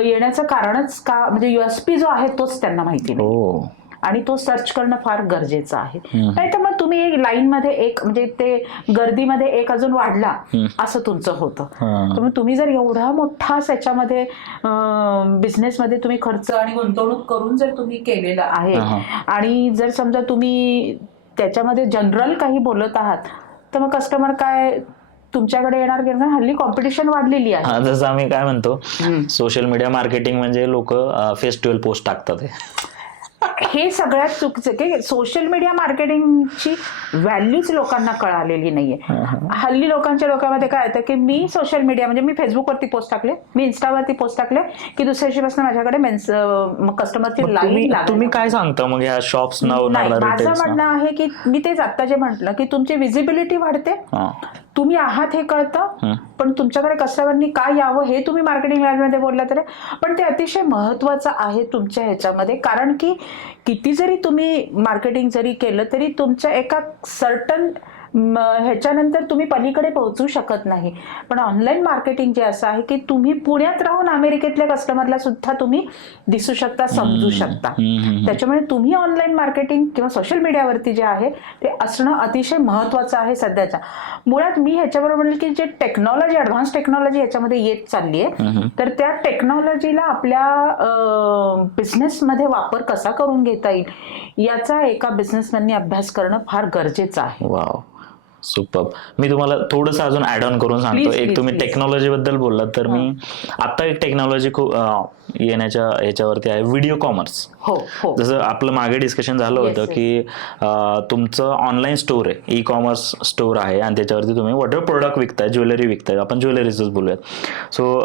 येण्याचं कारणच का म्हणजे USP जो आहे तोच त्यांना माहिती नाही. आणि तो सर्च करणं फार गरजेचं आहे. नाही तर मग तुम्ही एक लाईन मध्ये एक म्हणजे ते गर्दीमध्ये एक अजून वाढला असं तुमचं होतं. तर तुम्ही जर एवढा मोठा त्याच्यामध्ये बिझनेसमध्ये तुम्ही खर्च आणि गुंतवणूक करून जर तुम्ही केलेलं आहे आणि जर समजा तुम्ही त्याच्यामध्ये जनरल काही बोलत आहात तर मग कस्टमर काय तुमच्याकडे येणार की हल्ली कॉम्पिटिशन वाढलेली आहे. जसं आम्ही काय म्हणतो सोशल मीडिया मार्केटिंग म्हणजे लोक फेस्टिवल पोस्ट टाकतात. हे सगळ्यात चुकीचं की सोशल मीडिया मार्केटिंगची व्हॅल्यूच लोकांना कळालेली नाहीये. हल्ली लोकांच्या डोक्यामध्ये काय येतं की मी सोशल मीडिया म्हणजे मी फेसबुकवरती पोस्ट टाकले, मी इन्स्टावरती पोस्ट टाकले की दुसऱ्या दिवशीपासून माझ्याकडे कस्टमरची लाईन. तुम्ही काय सांगता मग ह्या शॉप्स माझं म्हणणं आहे की मी तेच आता जे म्हटलं की तुमची विजिबिलिटी वाढते, तुम्ही आहात हे कळतं, पण तुमच्याकडे कस्टमरनी काय यावं हे तुम्ही मार्केटिंग लाईनमध्ये बोलला तर पण ते अतिशय महत्वाचं आहे तुमच्या ह्याच्यामध्ये. कारण की किती जरी तुम्ही मार्केटिंग जरी केलं तरी तुमच्या एका सर्टन ह्याच्यानंतर तुम्ही पलीकडे पोहोचू शकत नाही. पण ऑनलाईन मार्केटिंग जे असं आहे की तुम्ही पुण्यात राहून अमेरिकेतल्या कस्टमरला सुद्धा तुम्ही दिसू शकता, समजू शकता. त्याच्यामुळे तुम्ही ऑनलाईन मार्केटिंग किंवा सोशल मीडियावरती जे आहे ते असणं अतिशय महत्वाचं आहे सध्याच्या. मुळात मी ह्याच्याबरोबर म्हणेल की जे टेक्नॉलॉजी, ऍडव्हान्स टेक्नॉलॉजी ह्याच्यामध्ये येत चालली आहे तर त्या टेक्नॉलॉजीला आपल्या बिझनेसमध्ये वापर कसा करून घेता येईल याचा एका बिझनेसमॅननी अभ्यास करणं फार गरजेचं आहे. Wow, super. मी तुम्हाला थोडंसं अजून ऍड ऑन करून सांगतो. एक तुम्ही टेक्नॉलॉजी बद्दल बोललात तर मी आता एक टेक्नॉलॉजी येण्याच्या याच्यावरती आहे, व्हिडिओ कॉमर्स. जसं आपलं मागे डिस्कशन झालं होतं की तुमचं ऑनलाईन स्टोर आहे, ई कॉमर्स स्टोर आहे आणि त्याच्यावरती तुम्ही वॉटर प्रोडक्ट विकताय, ज्वेलरी विकताय, आपण ज्वेलरीचंच बोलूयात. सो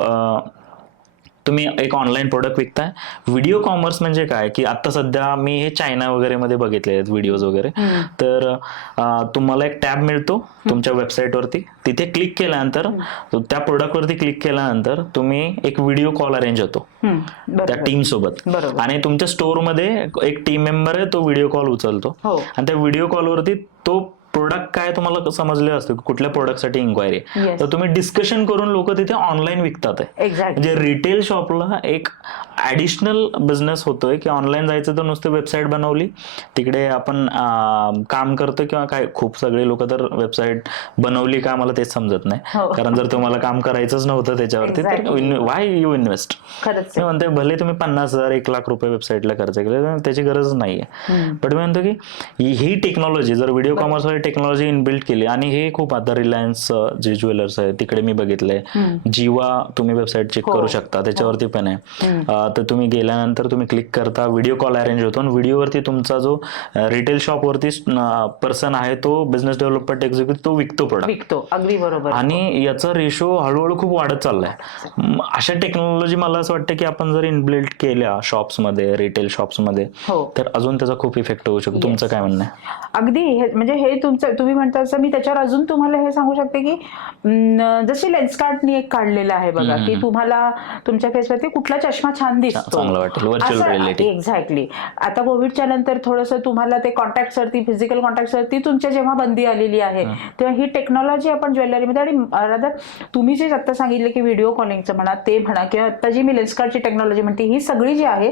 तुम्ही एक ऑनलाईन प्रोडक्ट विकताय. व्हिडिओ कॉमर्स म्हणजे काय की आता सध्या मी हे चायना वगैरे मध्ये बघितले आहेत व्हिडिओज वगैरे. तर तुम्हाला एक टॅब मिळतो तुमच्या वेबसाईटवरती, तिथे क्लिक केल्यानंतर त्या प्रोडक्टवरती क्लिक केल्यानंतर तुम्ही एक व्हिडिओ कॉल अरेंज होतो त्या टीम सोबत आणि तुमच्या स्टोअरमध्ये एक टीम मेंबर आहे, तो व्हिडिओ कॉल उचलतो आणि त्या व्हिडिओ कॉलवरती तो प्रोडक्ट काय तुम्हाला समजले असतो कुठल्या प्रोडक्टसाठी इन्क्वायरी, तर तुम्ही डिस्कशन करून लोक तिथे ऑनलाईन विकतात आहे. म्हणजे रिटेल शॉपला एक ऍडिशनल बिझनेस होतोय की ऑनलाईन जायचं तर नुसतं वेबसाईट बनवली, तिकडे आपण काम करतो किंवा काय. खूप सगळे लोक तर वेबसाईट बनवली का मला तेच समजत नाही, कारण जर तुम्हाला काम करायचंच नव्हतं त्याच्यावरती तर वाय यू इन्व्हेस्ट. मी म्हणते भले तुम्ही 50,000 1,00,000 रुपये वेबसाईटला खर्च केले त्याची गरज नाहीये. पण मी म्हणतो की ही टेक्नॉलॉजी जर व्हिडिओ कॉमर्स टेक्नॉलॉजी इनबिल्ट केली आणि हे खूप आता रिलायन्स जे ज्वेलर्स आहे तिकडे मी बघितलंय, जिवा तुम्ही वेबसाईट चेक करू शकता त्याच्यावरती पण आहे. तर तुम्ही गेल्यानंतर तुम्ही क्लिक करता, व्हिडिओ कॉल अरेंज होतो आणि व्हिडिओवरती तुमचा जो रिटेल शॉपवरती पर्सन आहे तो बिझनेस डेव्हलपमेंट एक्झिक्युटिव्ह तो विकतो प्रोडक्ट. अगदी बरोबर. आणि याचा रेशो हळूहळू खूप वाढत चाललाय. अशा टेक्नॉलॉजी मला असं वाटतं की आपण जर इनबिल्ट केल्या शॉप्समध्ये, रिटेल शॉप्समध्ये तर अजून त्याचा खूप इफेक्ट होऊ शकतो. तुमचं काय म्हणणं आहे? अगदी म्हणजे हे तुम्ही म्हणता असं मी त्याच्यावर अजून तुम्हाला हे सांगू शकते की जशी लेन्सकार्टनी एक काढलेलं आहे बघा की तुम्हाला तुमच्या फेसवरती कुठला चष्मा छान दिसतो, एक्झॅक्टली. आता कोविडच्या नंतर थोडंसं तुम्हाला ते कॉन्टॅक्ट्सवरती, फिजिकल कॉन्टॅक्ट्सवरती तुमच्या जेव्हा बंदी आलेली आहे तेव्हा ही टेक्नॉलॉजी आपण ज्वेलरीमध्ये आणि रादर तुम्ही जे आता सांगितलं की व्हिडिओ कॉलिंगचं म्हणा ते म्हणा किंवा आता जी मी लेन्सकार्टची टेक्नॉलॉजी म्हणते ही सगळी जी आहे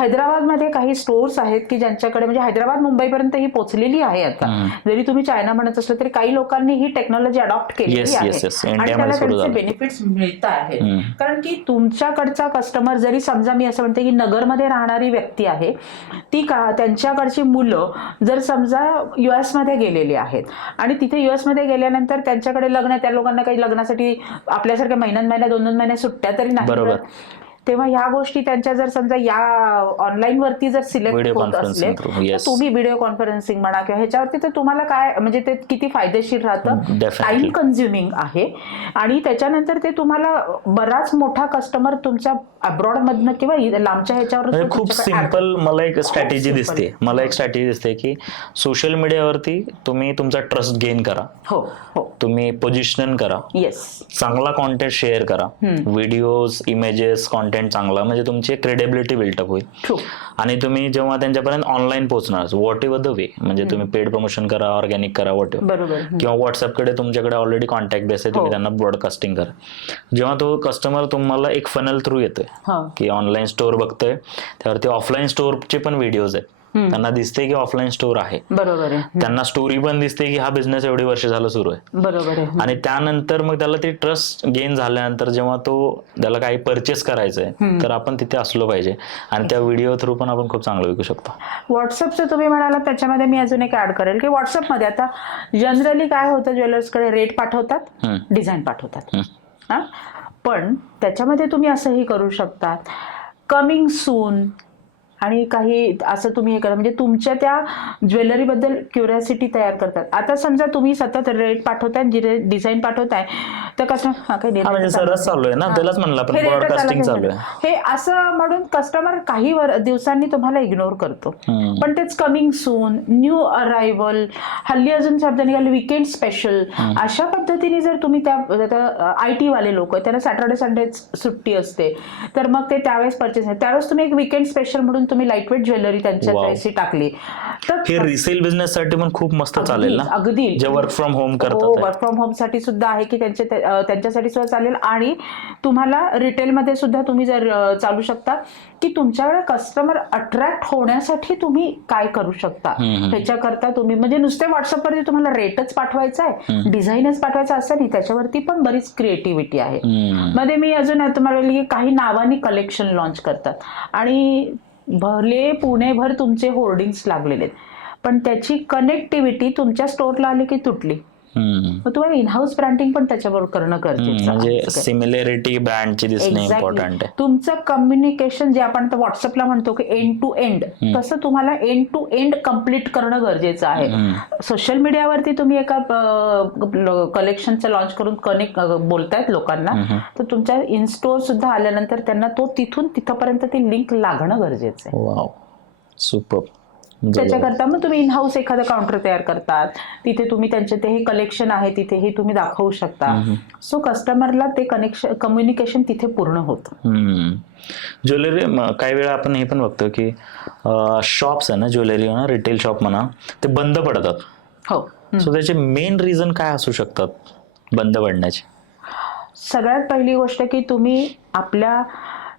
हैदराबादमध्ये काही स्टोर्स आहेत की ज्यांच्याकडे म्हणजे हैदराबाद मुंबईपर्यंत ही पोहोचलेली आहे आता. जरी तुम्ही चायना म्हणत असलं तरी काही लोकांनी ही टेक्नॉलॉजी अडॉप्ट केलेली आहे आणि त्याला त्यांचे बेनिफिट्स मिळत आहेत. कारण की तुमच्याकडचा कस्टमर जरी समजा मी असं म्हणते की नगरमध्ये राहणारी व्यक्ती आहे ती त्यांच्याकडची मुलं जर समजा US मध्ये गेलेली आहेत आणि तिथे US मध्ये गेल्यानंतर त्यांच्याकडे लग्न, त्या लोकांना काही लग्नासाठी आपल्यासारख्या महिन्या 2-2 महिन्या सुट्ट्या तरी नाही, तेव्हा ह्या गोष्टी त्यांच्या जर समजा या ऑनलाईन वरती जर सिलेक्ट होत असले तर तुम्ही व्हिडिओ कॉन्फरन्सिंग म्हणा किंवा ह्याच्यावरती तर तुम्हाला काय म्हणजे ते किती फायदेशीर राहतं, टाइम कन्झ्युमिंग आहे आणि त्याच्यानंतर ते तुम्हाला बराच मोठा कस्टमर तुमच्या अब्रॉड मधनं किंवा लांबच्या ह्याच्यावर. खूप सिंपल मला एक स्ट्रॅटेजी दिसते की सोशल मीडियावरती तुम्ही तुमचा ट्रस्ट गेन करा, तुम्ही पोझिशन करा, चांगला कॉन्टेंट शेअर करा, व्हिडिओज, इमेजेस, कॉन्टेंट चांगला म्हणजे तुमची क्रेडिबिलिटी बिल्टअप होईल. आणि तुम्ही जेव्हा त्यांच्यापर्यंत ऑनलाईन पोहोचणार व्हॉट एव्हर द वे, म्हणजे तुम्ही पेड प्रमोशन करा, ऑर्गॅनिक करा, व्हॉट एव्हर, किंवा व्हॉट्सअपकडे तुमच्याकडे ऑलरेडी कॉन्टॅक्ट बेस आहे, तुम्ही त्यांना ब्रॉडकास्टिंग करा. जेव्हा तो कस्टमर तुम्हाला एक फनल थ्रू येतोय की ऑनलाईन स्टोअर बघतोय त्यावरती ऑफलाईन स्टोअरचे पण व्हिडिओज आहेत त्यांना दिसते की ऑफलाईन स्टोर आहे, बरोबर आहे, त्यांना स्टोरी पण दिसते की हा बिझनेस एवढी वर्ष झालं सुरू आहे, बरोबर आहे. आणि त्यानंतर मग त्याला ते ट्रस्ट गेन झाल्यानंतर जेव्हा त्याला काही परचेस करायचंय तर आपण तिथे असलो पाहिजे, आणि त्या व्हिडिओ थ्रू पण आपण खूप चांगलं विकू शकतो. व्हॉट्सअपचं तुम्ही म्हणाला, त्याच्यामध्ये मी अजून एक ऍड करेल की व्हॉट्सअपमध्ये आता जनरली काय होतं, ज्वेलर्सकडे रेट पाठवतात, डिझाईन पाठवतात, हा, पण त्याच्यामध्ये तुम्ही असंही करू शकता, कमिंग सून आणि काही असं तुम्ही हे करा, म्हणजे तुमच्या त्या ज्वेलरीबद्दल क्युरिओसिटी तयार करतात. आता समजा तुम्ही सतत रेट पाठवताय, डिझाईन पाठवताय, तर कसं म्हणजे सरस चालू आहे ना, त्यालाच म्हणलं आपण ब्रॉडकास्टिंग चालू आहे, हे असं म्हणून कस्टमर काही दिवसांनी तुम्हाला इग्नोर करतो. पण तेच कमिंग सून, न्यू अरायव्हल, हल्ली अजून शब्द निघाले विकेंड स्पेशल, अशा पद्धतीने जर तुम्ही त्या IT वाले लोक त्यांना सॅटर्डे संडे सुट्टी असते, तर मग ते त्यावेळेस परचेस नाही, त्यावेळेस तुम्ही एक विकेंड स्पेशल म्हणून तुम्ही लाईटवेट ज्वेलरी त्यांच्या टाकली तर हे रिसेल बिझनेस साठी पण खूप मस्त चालेल ना. अगदी जे वर्क फ्रॉम होम करतात, वर्क फ्रॉम होम साठी सुद्धा आहे की त्यांच्यासाठी सुद्धा चालेल, आणि तुम्हाला रिटेलमध्ये सुद्धा तुम्ही जर चालू शकता की तुमच्याकडे कस्टमर अट्रॅक्ट होण्यासाठी तुम्ही काय करू शकता. त्याच्याकरता तुम्ही म्हणजे नुसते व्हॉट्सअपवरती तुम्हाला रेटच पाठवायचा आहे, डिझाईनच पाठवायचा असं नाही, त्याच्यावरती पण बरीच क्रिएटिव्हिटी आहे. मध्ये मी अजून तुम्हाला काही नावानी कलेक्शन लॉन्च करतात, आणि भले पुणेभर तुमचे होर्डिंग्स लागलेले आहेत, पण त्याची कनेक्टिव्हिटी तुमच्या स्टोअरला आली की तुटली, मग तुम्हाला इनहाऊस ब्रँडिंग पण त्याच्याबरोबर करणं गरजेचं आहे. म्हणजे सिमिलॅरिटी ब्रँडची दिसणे इम्पॉर्टंट आहे. तुमचं कम्युनिकेशन जे आपण व्हॉट्सअपला म्हणतो की एंड टू एंड, तसं तुम्हाला एंड टू एंड कम्प्लीट करणं गरजेचं आहे. सोशल मीडियावरती तुम्ही एका कलेक्शनचं लॉन्च करून कनेक्ट बोलतायत लोकांना, तर तुमच्या इन स्टोअर सुद्धा आल्यानंतर त्यांना तिथून तिथपर्यंत ती लिंक लागणं गरजेचं आहे. Wow, super. त्याच्याकरता मग तुम्ही इनहाऊस एखादं काउंटर तयार करतात, तिथे तुम्ही त्यांचे ते हे कलेक्शन आहे तिथेही तुम्ही दाखवू शकता. सो कस्टमरला ते कम्युनिकेशन तिथे पूर्ण होतं. ज्वेलरी काही वेळा आपण हे पण बघतो की शॉप्स आहे ना, ज्वेलरी म्हणा, रिटेल शॉप म्हणा, ते बंद पडतात. हो. सो त्याचे मेन रिझन काय असू शकतात बंद पडण्याचे? सगळ्यात पहिली गोष्ट की तुम्ही आपल्या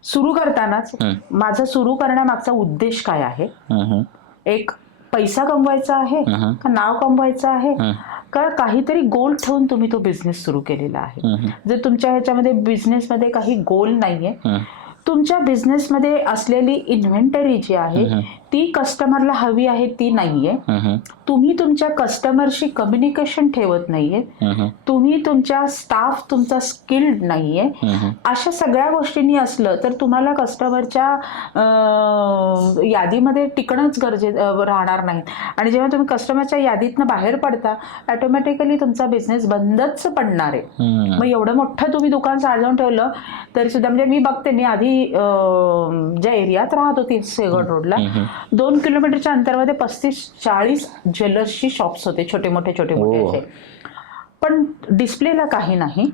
सुरू करतानाच माझं सुरू करण्यामागचा उद्देश काय आहे, एक पैसा कमवायचा आहे का नाव कमवायचं आहे का काहीतरी गोल ठेवून तुम्ही तो बिझनेस सुरू केलेला आहे. जर तुमच्या ह्याच्यामध्ये बिझनेसमध्ये काही गोल नाहीये, तुमच्या बिझनेसमध्ये असलेली इन्व्हेंटरी जी आहे ती कस्टमरला हवी आहे ती नाहीये, तुम्ही तुमच्या कस्टमरशी कम्युनिकेशन ठेवत नाहीये, तुम्ही तुमच्या स्टाफ तुमचा स्किल्ड नाहीये, अशा सगळ्या गोष्टींनी असलं तर तुम्हाला कस्टमरच्या यादीमध्ये टिकणंच गरजेचं राहणार नाही. आणि जेव्हा तुम्ही कस्टमरच्या यादीतनं बाहेर पडता, ऑटोमॅटिकली तुमचा बिझनेस बंदच पडणार आहे. मग एवढं मोठं तुम्ही दुकान साजावून ठेवलं तरी सुद्धा, म्हणजे मी बघते, मी आधी ज्या एरियात राहत होती सेगड रोडला, 2 किलोमीटरच्या अंतरामध्ये 35-40 ज्वेलर्सची शॉप्स होते, छोटे मोठे असे, पण डिस्प्लेला काही नाही,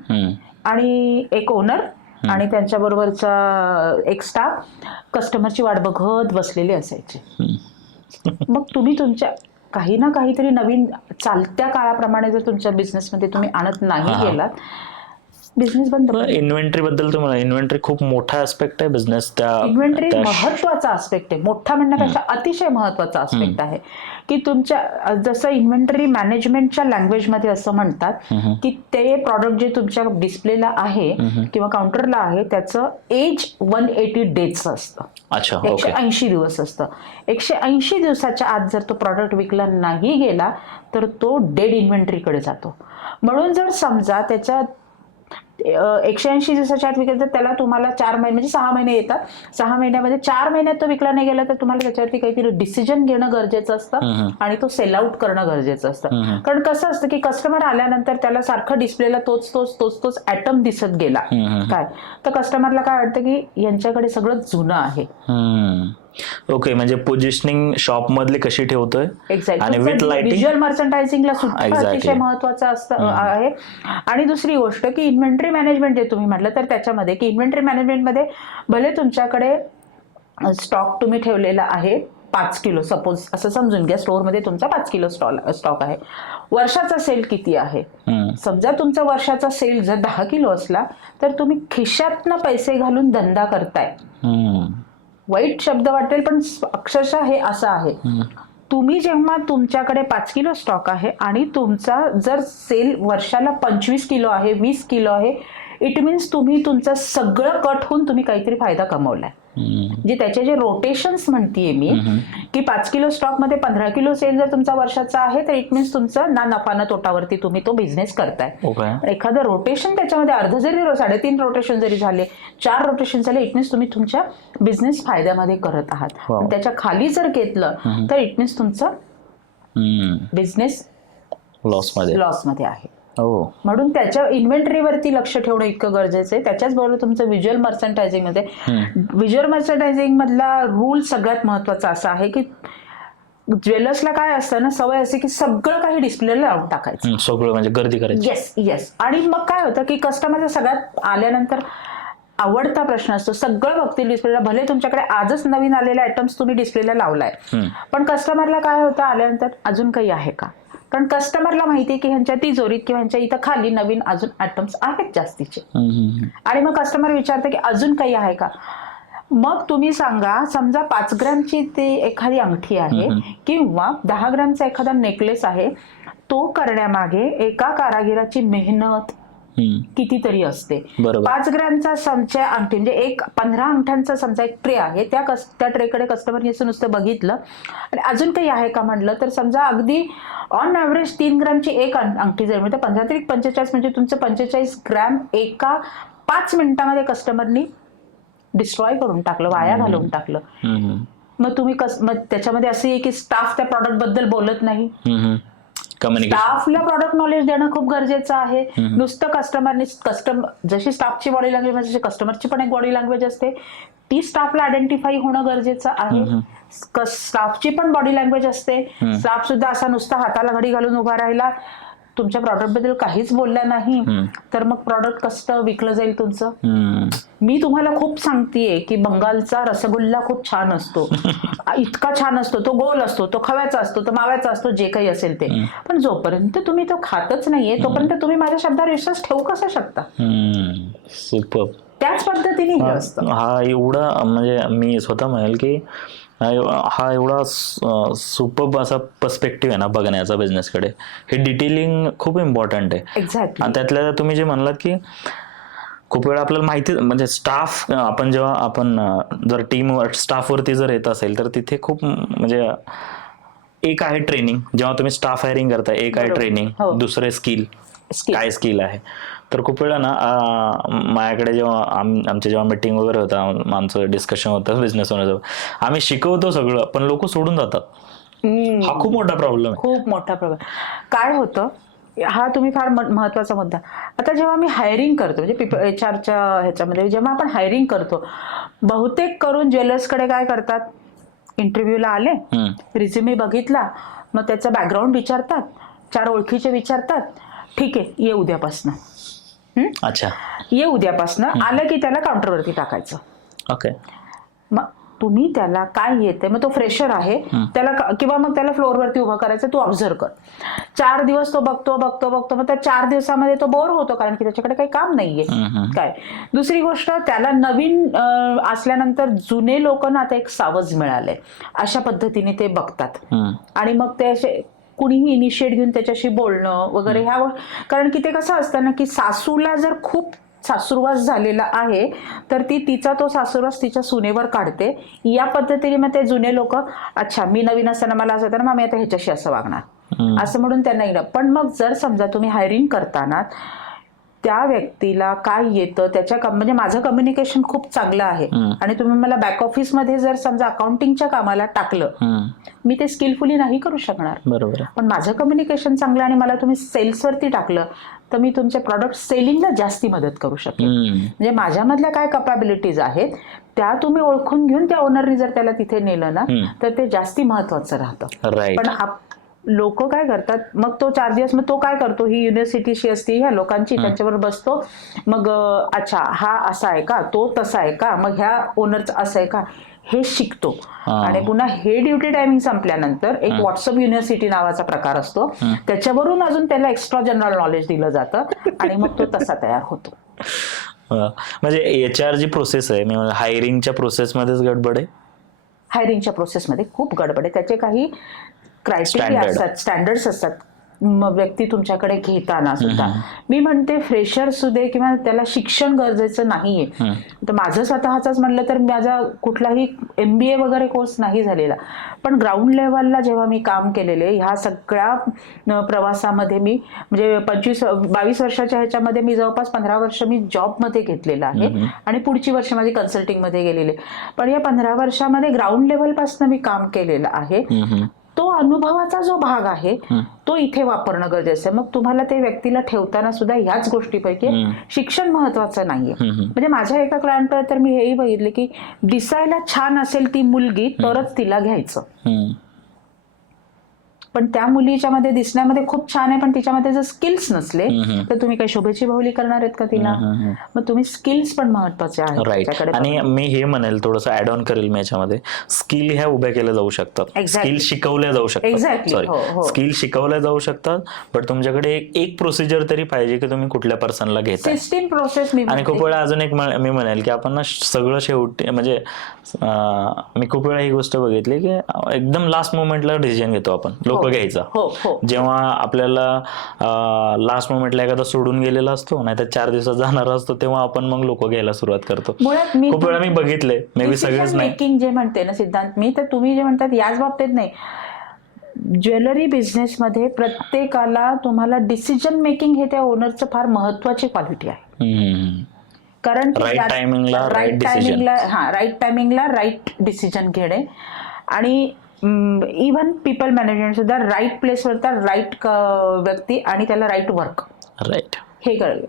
आणि एक ओनर आणि त्यांच्याबरोबरचा एक स्टाफ कस्टमरची वाट बघत बसलेले असायचे. मग तुम्ही तुमच्या काही ना काहीतरी नवीन चालत्या काळाप्रमाणे जर तुमच्या बिझनेसमध्ये तुम्ही आणत नाही गेलात, बिझनेस बंद. इन्व्हेंटरी बद्दल तुम्हाला, इन्व्हेंटरी खूप मोठा आस्पेक्ट आहे बिझनेस. इन्व्हेंटरी महत्वाचा आस्पेक्ट आहे, मोठा म्हणण्यापेक्षा अतिशय महत्वाचा आस्पेक्ट आहे की तुमच्या, जसं इन्व्हेंटरी मॅनेजमेंटच्या लँग्वेजमध्ये असं म्हणतात की ते प्रॉडक्ट जे तुमच्या डिस्प्लेला आहे किंवा काउंटरला आहे त्याचं एज 180 डेजचं असतं. 180 दिवस असतं. 180 दिवसाच्या आत जर तो प्रॉडक्ट विकला नाही गेला तर तो डेड इन्व्हेंटरीकडे जातो. म्हणून जर समजा त्याच्या 180 दिवसाच्या आत विकायचं, त्याला तुम्हाला 4 महिने म्हणजे 6 महिने येतात, 6 महिन्यामध्ये 4 महिन्यात तो विकला नाही गेला तर तुम्हाला त्याच्यावरती काहीतरी डिसिजन घेणं गरजेचं असतं आणि तो सेल आउट करणं गरजेचं असतं. कारण कसं असतं की कस्टमर आल्यानंतर त्याला सारखं डिस्प्लेला तोच ॲटम दिसत गेला काय, तर कस्टमरला काय वाटतं की यांच्याकडे सगळं जुनं आहे. ओके, म्हणजे पोझिशनिंग शॉप मधली कशी ठेवतोय आणि विथ लाइटिंग, व्हिज्युअल मर्चंडायझिंगला सुद्धा अतिशय महत्वाचं असतं आहे. आणि दुसरी गोष्ट की इन्व्हेंटरी मॅनेजमेंट जे तुम्ही म्हटलं, तर त्याच्यामध्ये की इन्व्हेंटरी मॅनेजमेंटमध्ये भले तुमच्याकडे स्टॉक तुम्ही ठेवलेला आहे 5 किलो, सपोज असं समजून घ्या, स्टोअरमध्ये तुमचा 5 किलो स्टॉक आहे, वर्षाचा सेल किती आहे, समजा तुमचा वर्षाचा सेल जर 10 किलो असला तर तुम्ही खिशातनं पैसे घालून धंदा करताय, वाईट शब्द वाटेल पण अक्षरशः हे असं आहे. तुम्ही जेव्हा तुमच्याकडे 5 किलो स्टॉक आहे आणि तुमचा जर सेल वर्षाला 25 किलो आहे, 20 किलो आहे, इट मीन्स तुम्ही तुमचं सगळं कट होऊन तुम्ही काहीतरी फायदा कमवलाय. म्हणजे त्याचे जे रोटेशन्स म्हणतीये मी की 5 किलो स्टॉक मध्ये 15 किलो सेल जर तुमचा वर्षाचा आहे तर इट मीन्स तुमचं ना नफा ना तोटावरती तुम्ही तो बिझनेस करताय. एखादं रोटेशन त्याच्यामध्ये अर्ध जरी 3.5 रोटेशन जरी झाले, 4 रोटेशन झाले, इट मीन्स तुम्ही तुमच्या बिझनेस फायद्यामध्ये करत आहात. त्याच्या खाली जर घेतलं तर इट मीन्स तुमचं बिझनेस लॉसमध्ये आहे. म्हणून त्याच्या इन्व्हेंटरीवरती लक्ष ठेवणं इतकं गरजेचं आहे. त्याच्याच बरोबर तुमचं व्हिज्युअल मर्चंडायझिंग मध्ये व्हिज्युअल मर्चंडायझिंग मधला रूल सगळ्यात महत्वाचा असा आहे की ज्वेलर्सला काय असतं ना, सवय असते की सगळं काही डिस्प्लेला लावून टाकायचं, सगळं म्हणजे गर्दी करायची. येस. आणि मग काय होतं की कस्टमरच्या सगळ्यात आल्यानंतर आवडता प्रश्न असतो, सगळं बघतील डिस्प्लेला, भले तुमच्याकडे आजच नवीन आलेले आयटम्स तुम्ही डिस्प्लेला लावलाय, पण कस्टमरला काय होतं आल्यानंतर अजून काही आहे का. कारण कस्टमरला माहिती आहे की ह्यांच्या तिजोरीत किंवा ह्यांच्या इथं खाली नवीन अजून आयटम्स आहेत जास्तीचे. आणि मग कस्टमर विचारते की अजून काही आहे का. मग तुम्ही सांगा, समजा 5 ग्रॅमची ते एखादी अंगठी आहे किंवा 10 ग्रॅमचा एखादा नेकलेस आहे, तो करण्यामागे एका कारागिराची मेहनत कितीतरी असते. 5 ग्रॅमचा समच्या अंगठी म्हणजे 15 अंगठ्यांचा समजा एक ट्रे आहे, त्या ट्रेकडे कस्टमरने नुसतं बघितलं आणि अजून काही आहे का म्हटलं तर समजा अगदी ऑन ॲव्हरेज 3 ग्रॅमची एक अंगठी जाईल, म्हणजे 15-45 म्हणजे तुमचं 45 ग्रॅम एका 5 मिनिटामध्ये कस्टमरनी डिस्ट्रॉय करून टाकलं, वाया घालवून टाकलं. मग तुम्ही मग त्याच्यामध्ये असं आहे की स्टाफ त्या प्रॉडक्ट बद्दल बोलत नाही. स्टाफला प्रॉडक्ट नॉलेज देणं खूप गरजेचं आहे. नुसतं जशी स्टाफची बॉडी लँग्वेज जशी कस्टमरची पण एक बॉडी लँग्वेज असते, ती स्टाफला आयडेंटिफाय होणं गरजेचं आहे. स्टाफची पण बॉडी लँग्वेज असते. स्टाफ सुद्धा असा नुसता हाताला घडी घालून उभा राहिला, तुमच्या प्रॉडक्ट बद्दल काहीच बोलला नाही, तर मग प्रॉडक्ट कसं विकलं जाईल तुमचं. मी तुम्हाला खूप सांगतेय की बंगालचा रसगुल्ला खूप छान असतो, इतका छान असतो, तो गोल असतो, तो खव्याचा असतो, तो माव्याचा असतो, जे काही असेल ते, पण जोपर्यंत तुम्ही तो खातच नाहीये तोपर्यंत तुम्ही माझ्या शब्दावर विश्वास ठेवू कसा शकता. सुपर. त्याच पद्धतीने हे असतं. हा एवढा म्हणजे मी स्वतः म्हणेल की हा एवढा सुपर असा पर्स्पेक्टिव्ह आहे ना बघण्याचा बिझनेसकडे. हे डिटेलिंग खूप इम्पॉर्टंट आहे. एक्झॅक्टली. आणि त्यातल्या तुम्ही जे म्हणलात की खूप वेळा आपल्याला माहिती म्हणजे स्टाफ आपण जेव्हा आपण जर टीम स्टाफवरती जर येत असेल तर तिथे खूप म्हणजे एक आहे ट्रेनिंग, जेव्हा तुम्ही स्टाफ हायरिंग करताय एक आहे ट्रेनिंग, दुसरे स्किल काय स्किल आहे. तर खूप वेळा ना माझ्याकडे जेव्हा आमच्या जेव्हा मीटिंग वगैरे होता, आमचं डिस्कशन होतं बिझनेस ओनरचं, आम्ही शिकवतो सगळं पण लोक सोडून जातात. हा खूप मोठा प्रॉब्लेम आहे. खूप मोठा प्रॉब्लेम. काय होतं, हा तुम्ही फार महत्वाचा मुद्दा. आता जेव्हा मी हायरिंग करतो म्हणजे HR ह्याच्यामध्ये जेव्हा आपण हायरिंग करतो, बहुतेक करून ज्वेलर्सकडे काय करतात, इंटरव्ह्यूला आले, रिझ्युमे बघितला, मग त्याचा बॅकग्राऊंड विचारतात, 4 ओळखीचे विचारतात, ठीक आहे ये उद्यापासनं. अच्छा, ये उद्यापासनं आलं की त्याला काउंटरवरती टाकायचं. ओके. मग तुम्ही त्याला काय येते, मग तो फ्रेशर आहे त्याला किंवा मग त्याला फ्लोअरवरती उभं करायचं, तू ऑब्झर्व कर. 4 दिवस तो बघतो, मग त्या 4 दिवसामध्ये तो बोर होतो कारण की त्याच्याकडे काही काम नाहीये. काय दुसरी गोष्ट, त्याला नवीन असल्यानंतर जुने लोक ना आता एक सावज मिळालंय, अशा पद्धतीने ते बघतात आणि मग ते असे कुणीही इनिशिएट घेऊन त्याच्याशी बोलणं वगैरे ह्या. कारण की ते कसं असतं ना की सासूला जर खूप सासूरवास झालेला आहे तर तिचा तो सासूरवास तिच्या सुनेवर काढते. या पद्धतीने मग ते जुने लोक, अच्छा मी नवीन असताना मला असं होतं ना, मग मी आता ह्याच्याशी असं वागणार असं म्हणून त्यांना येणं. पण मग जर समजा तुम्ही हायरिंग करताना त्या व्यक्तीला काय येतं त्याच्या म्हणजे माझं कम्युनिकेशन खूप चांगलं आहे आणि तुम्ही मला बॅक ऑफिसमध्ये जर समजा अकाउंटिंगच्या कामाला टाकलं, मी ते स्किलफुली नाही करू शकणार. बरोबर. पण माझं कम्युनिकेशन चांगलं आणि मला तुम्ही सेल्सवरती टाकलं तर मी तुमच्या प्रॉडक्ट सेलिंगला जास्ती मदत करू शकेन. म्हणजे माझ्यामधल्या काय कॅपॅबिलिटीज आहेत त्या तुम्ही ओळखून घेऊन त्या ओनरनी जर त्याला तिथे नेलं ना तर ते जास्ती महत्वाचं राहतं. पण लोक काय करतात, मग तो 4 दिवस मग तो काय करतो, ही युनिव्हर्सिटीशी असते ह्या लोकांची, त्यांच्यावर बसतो, मग अच्छा हा असा आहे का, तो तसा आहे का, मग ह्या ओनरचं असं आहे का, हे शिकतो. आणि पुन्हा हे ड्युटी टायमिंग संपल्यानंतर एक व्हॉट्सअप युनिव्हर्सिटी नावाचा प्रकार असतो, त्याच्यावरून अजून त्याला एक्स्ट्रा जनरल नॉलेज दिलं जातं आणि मग तो तसा तयार होतो. म्हणजे HR जी प्रोसेस आहे, मी हायरिंगच्या प्रोसेसमध्येच गडबड आहे. हायरिंगच्या प्रोसेसमध्ये खूप गडबड आहे. त्याचे काही क्रायटेरिया Standard. असतात, स्टँडर्ड्स असतात. व्यक्ती तुमच्याकडे घेताना सुद्धा मी म्हणते फ्रेशर सुदे किंवा त्याला शिक्षण गरजेचं नाहीये. तर माझं स्वतःच म्हणलं तर माझा कुठलाही MBA वगैरे कोर्स नाही झालेला, पण ग्राउंड लेवलला जेव्हा मी काम केलेले ह्या सगळ्या प्रवासामध्ये मी म्हणजे 22 वर्षाच्या ह्याच्यामध्ये मी जवळपास 15 वर्ष मी जॉबमध्ये घेतलेलं आहे आणि पुढची वर्ष माझी कन्सल्टिंगमध्ये गेलेले. पण या 15 वर्षामध्ये ग्राउंड लेवलपासून मी काम केलेलं आहे. तो अनुभवाचा जो भाग आहे तो इथे वापरणं गरजेचं आहे. मग तुम्हाला ते व्यक्तीला ठेवताना सुद्धा ह्याच गोष्टीपैकी शिक्षण महत्वाचं नाहीये. म्हणजे माझ्या एका क्लायंटकडे तर मी हेही बघितले की दिसायला छान असेल ती मुलगी तरच तिला घ्यायचं, पण त्या मुलीच्या मध्ये दिसण्यामध्ये खूप छान आहे पण तिच्यामध्ये जर स्किल्स नसले तर तुम्ही काही शोभेची बाहुली करणार आहेत का तिला? मग तुम्ही स्किल्स पण महत्वाचे आहेत. राईट. आणि मी हे म्हणेल, थोडंसं ऍड ऑन करेल मी याच्यामध्ये, स्किल ह्या उभ्या केल्या जाऊ शकतात, स्किल शिकवल्या जाऊ शकतात, सॉरी स्किल शिकवल्या जाऊ शकतात, पण तुमच्याकडे एक प्रोसिजर तरी पाहिजे की तुम्ही कुठल्या पर्सनला घेता. System process. आणि खूप वेळा अजून एक मी म्हणेल की आपण सगळं शेवटी म्हणजे मी खूप वेळा ही गोष्ट बघितली की एकदम लास्ट मोमेंटला डिसिजन घेतो आपण लोक घ्यायचा. जेव्हा आपल्याला लास्ट मोमेंटला एखादा सोडून गेलेला असतो, नाहीतर 4 दिवसात जाणार असतो, तेव्हा आपण मग लोक घ्यायला सुरुवात करतो. खूप वेळा मी बघितले, मे बी सगळेच नाही. मेकिंग जे म्हणते ना सिद्धांत, मी तर तुम्ही जे म्हणतात याच बाबतीत नाही, ज्वेलरी बिझनेसमध्ये प्रत्येकाला तुम्हाला डिसिजन मेकिंग हे त्या ओनरचं फार महत्वाची क्वालिटी आहे. कारण राईट टायमिंगला राईट टायमिंगला राईट डिसिजन घेणे आणि इव्हन पीपल मॅनेजमेंट सुद्धा राईट प्लेसवर तर राईट व्यक्ती आणि त्याला राईट वर्क, राईट हे कळलं.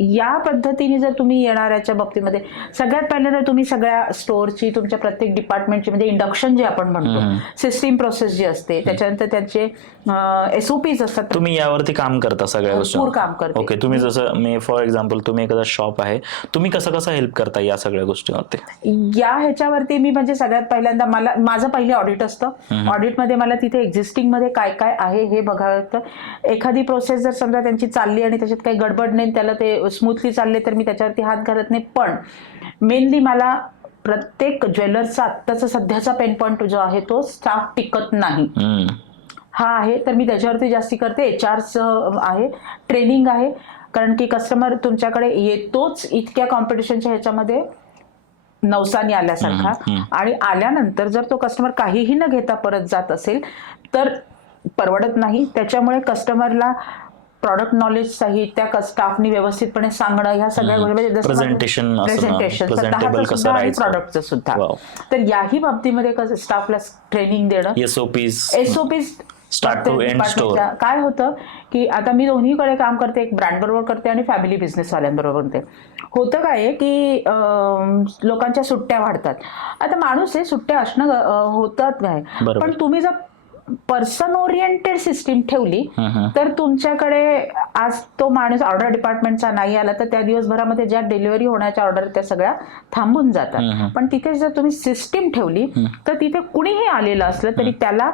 या पद्धतीने जर तुम्ही येणाऱ्याच्या बाबतीमध्ये सगळ्यात पहिल्यांदा तुम्ही सगळ्या स्टोअरची तुमच्या प्रत्येक डिपार्टमेंटची म्हणजे इंडक्शन जे आपण म्हणतो, सिस्टीम प्रोसेस जी असते, त्याच्यानंतर त्यांचे SOPs असतात. तुम्ही यावरती काम करता सगळ्या गोष्टी? काम करते. ओके. तुम्ही जसं मी फॉर एक्झाम्पल तुम्ही एखादा शॉप आहे, तुम्ही कसं हेल्प करता या सगळ्या गोष्टीवरती? या ह्याच्यावरती मी म्हणजे सगळ्यात पहिल्यांदा माझं पहिले ऑडिट असतं. ऑडिटमध्ये मला तिथे एक्झिस्टिंग मध्ये काय काय आहे हे बघावं लागतं. एखादी प्रोसेस जर समजा त्यांची चालली आणि त्याच्यात काही गडबड नाही, त्याला ते स्मूथली चालले तर मी त्याच्यावरती हात घालत नाही. पण मेनली मला प्रत्येक ज्वेलरचा आत्ताचा सध्याचा पेन पॉईंट जो आहे तो स्टाफ टिकत नाही हा आहे, तर मी त्याच्यावरती जास्ती करते. HRचं आहे, ट्रेनिंग आहे, कारण की कस्टमर तुमच्याकडे येतोच इतक्या कॉम्पिटिशनच्या ह्याच्यामध्ये नवसानी आल्यासारखा, आणि आल्यानंतर जर तो कस्टमर काहीही न घेता परत जात असेल तर परवडत नाही. त्याच्यामुळे कस्टमरला प्रॉडक्ट नॉलेज सहित त्या स्टाफनी व्यवस्थितपणे सांगणं, ह्या सगळ्या गोष्टी, प्रेझेंटेशन स्वतःचं आणि प्रॉडक्टचं सुद्धा. तर याही बाबतीमध्ये स्टाफला ट्रेनिंग देणं, SOPs start to end store. काय होतं की आता मी दोन्हीकडे काम करते, एक ब्रँड बरोबर करते आणि फॅमिली बिझनेस वाल्यांबरोबर करते. होतं काय की लोकांच्या सुट्ट्या वाढतात. आता माणूस आहे, सुट्ट्या असणं होतात काय, पण तुम्ही जर पर्सन ओरिएंटेड सिस्टीम ठेवली तर तुमच्याकडे आज तो माणूस ऑर्डर डिपार्टमेंटचा नाही आला तर त्या दिवसभरामध्ये ज्या डिलिव्हरी होण्याच्या ऑर्डर त्या सगळ्या थांबून जातात. पण तिथे जर तुम्ही सिस्टीम ठेवली तर तिथे कुणीही आलेलं असलं तरी त्याला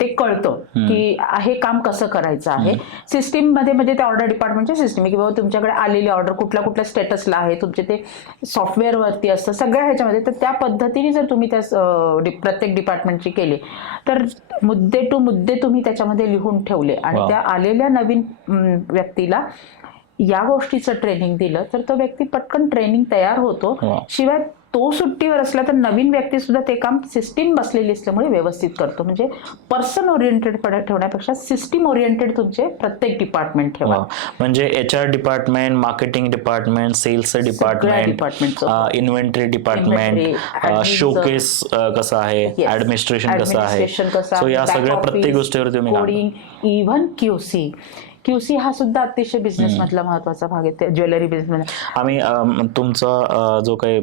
ते कळतं की हे काम कसं करायचं आहे. सिस्टीम मध्ये म्हणजे त्या ऑर्डर डिपार्टमेंटच्या सिस्टीम की बाबा तुमच्याकडे आलेली ऑर्डर कुठल्या कुठल्या स्टेटसला आहे, तुमचे ते सॉफ्टवेअरवरती असतं सगळ्या ह्याच्यामध्ये. तर त्या पद्धतीने जर तुम्ही त्या प्रत्येक डिपार्टमेंटची केली तर मुद्दे टू मुद्दे तुम्ही त्याच्यामध्ये लिहून ठेवले आणि त्या आलेल्या नवीन व्यक्तीला या गोष्टीचं ट्रेनिंग दिलं तर तो व्यक्ती पटकन ट्रेनिंग तयार होतो. शिवाय तो सुट्टीवर असला तर नवीन व्यक्ती सुद्धा ते काम सिस्टीम बसलेली असल्यामुळे व्यवस्थित करतो. म्हणजे पर्सन ओरिएंटेड ठेवण्यापेक्षा सिस्टीम ओरिएंटेड तुमचे प्रत्येक डिपार्टमेंट ठेवा. म्हणजे HR department, marketing department, sales department, inventory department, showcase कसं आहे, ऍडमिनिस्ट्रेशन कसं आहे, सो या सगळ्या प्रत्येक गोष्टीवर तुम्ही कोडिंग, इव्हन QC हा सुद्धा अतिशय बिझनेस मधला महत्वाचा भाग आहे ज्वेलरी बिझनेस. आम्ही तुमचा जो काही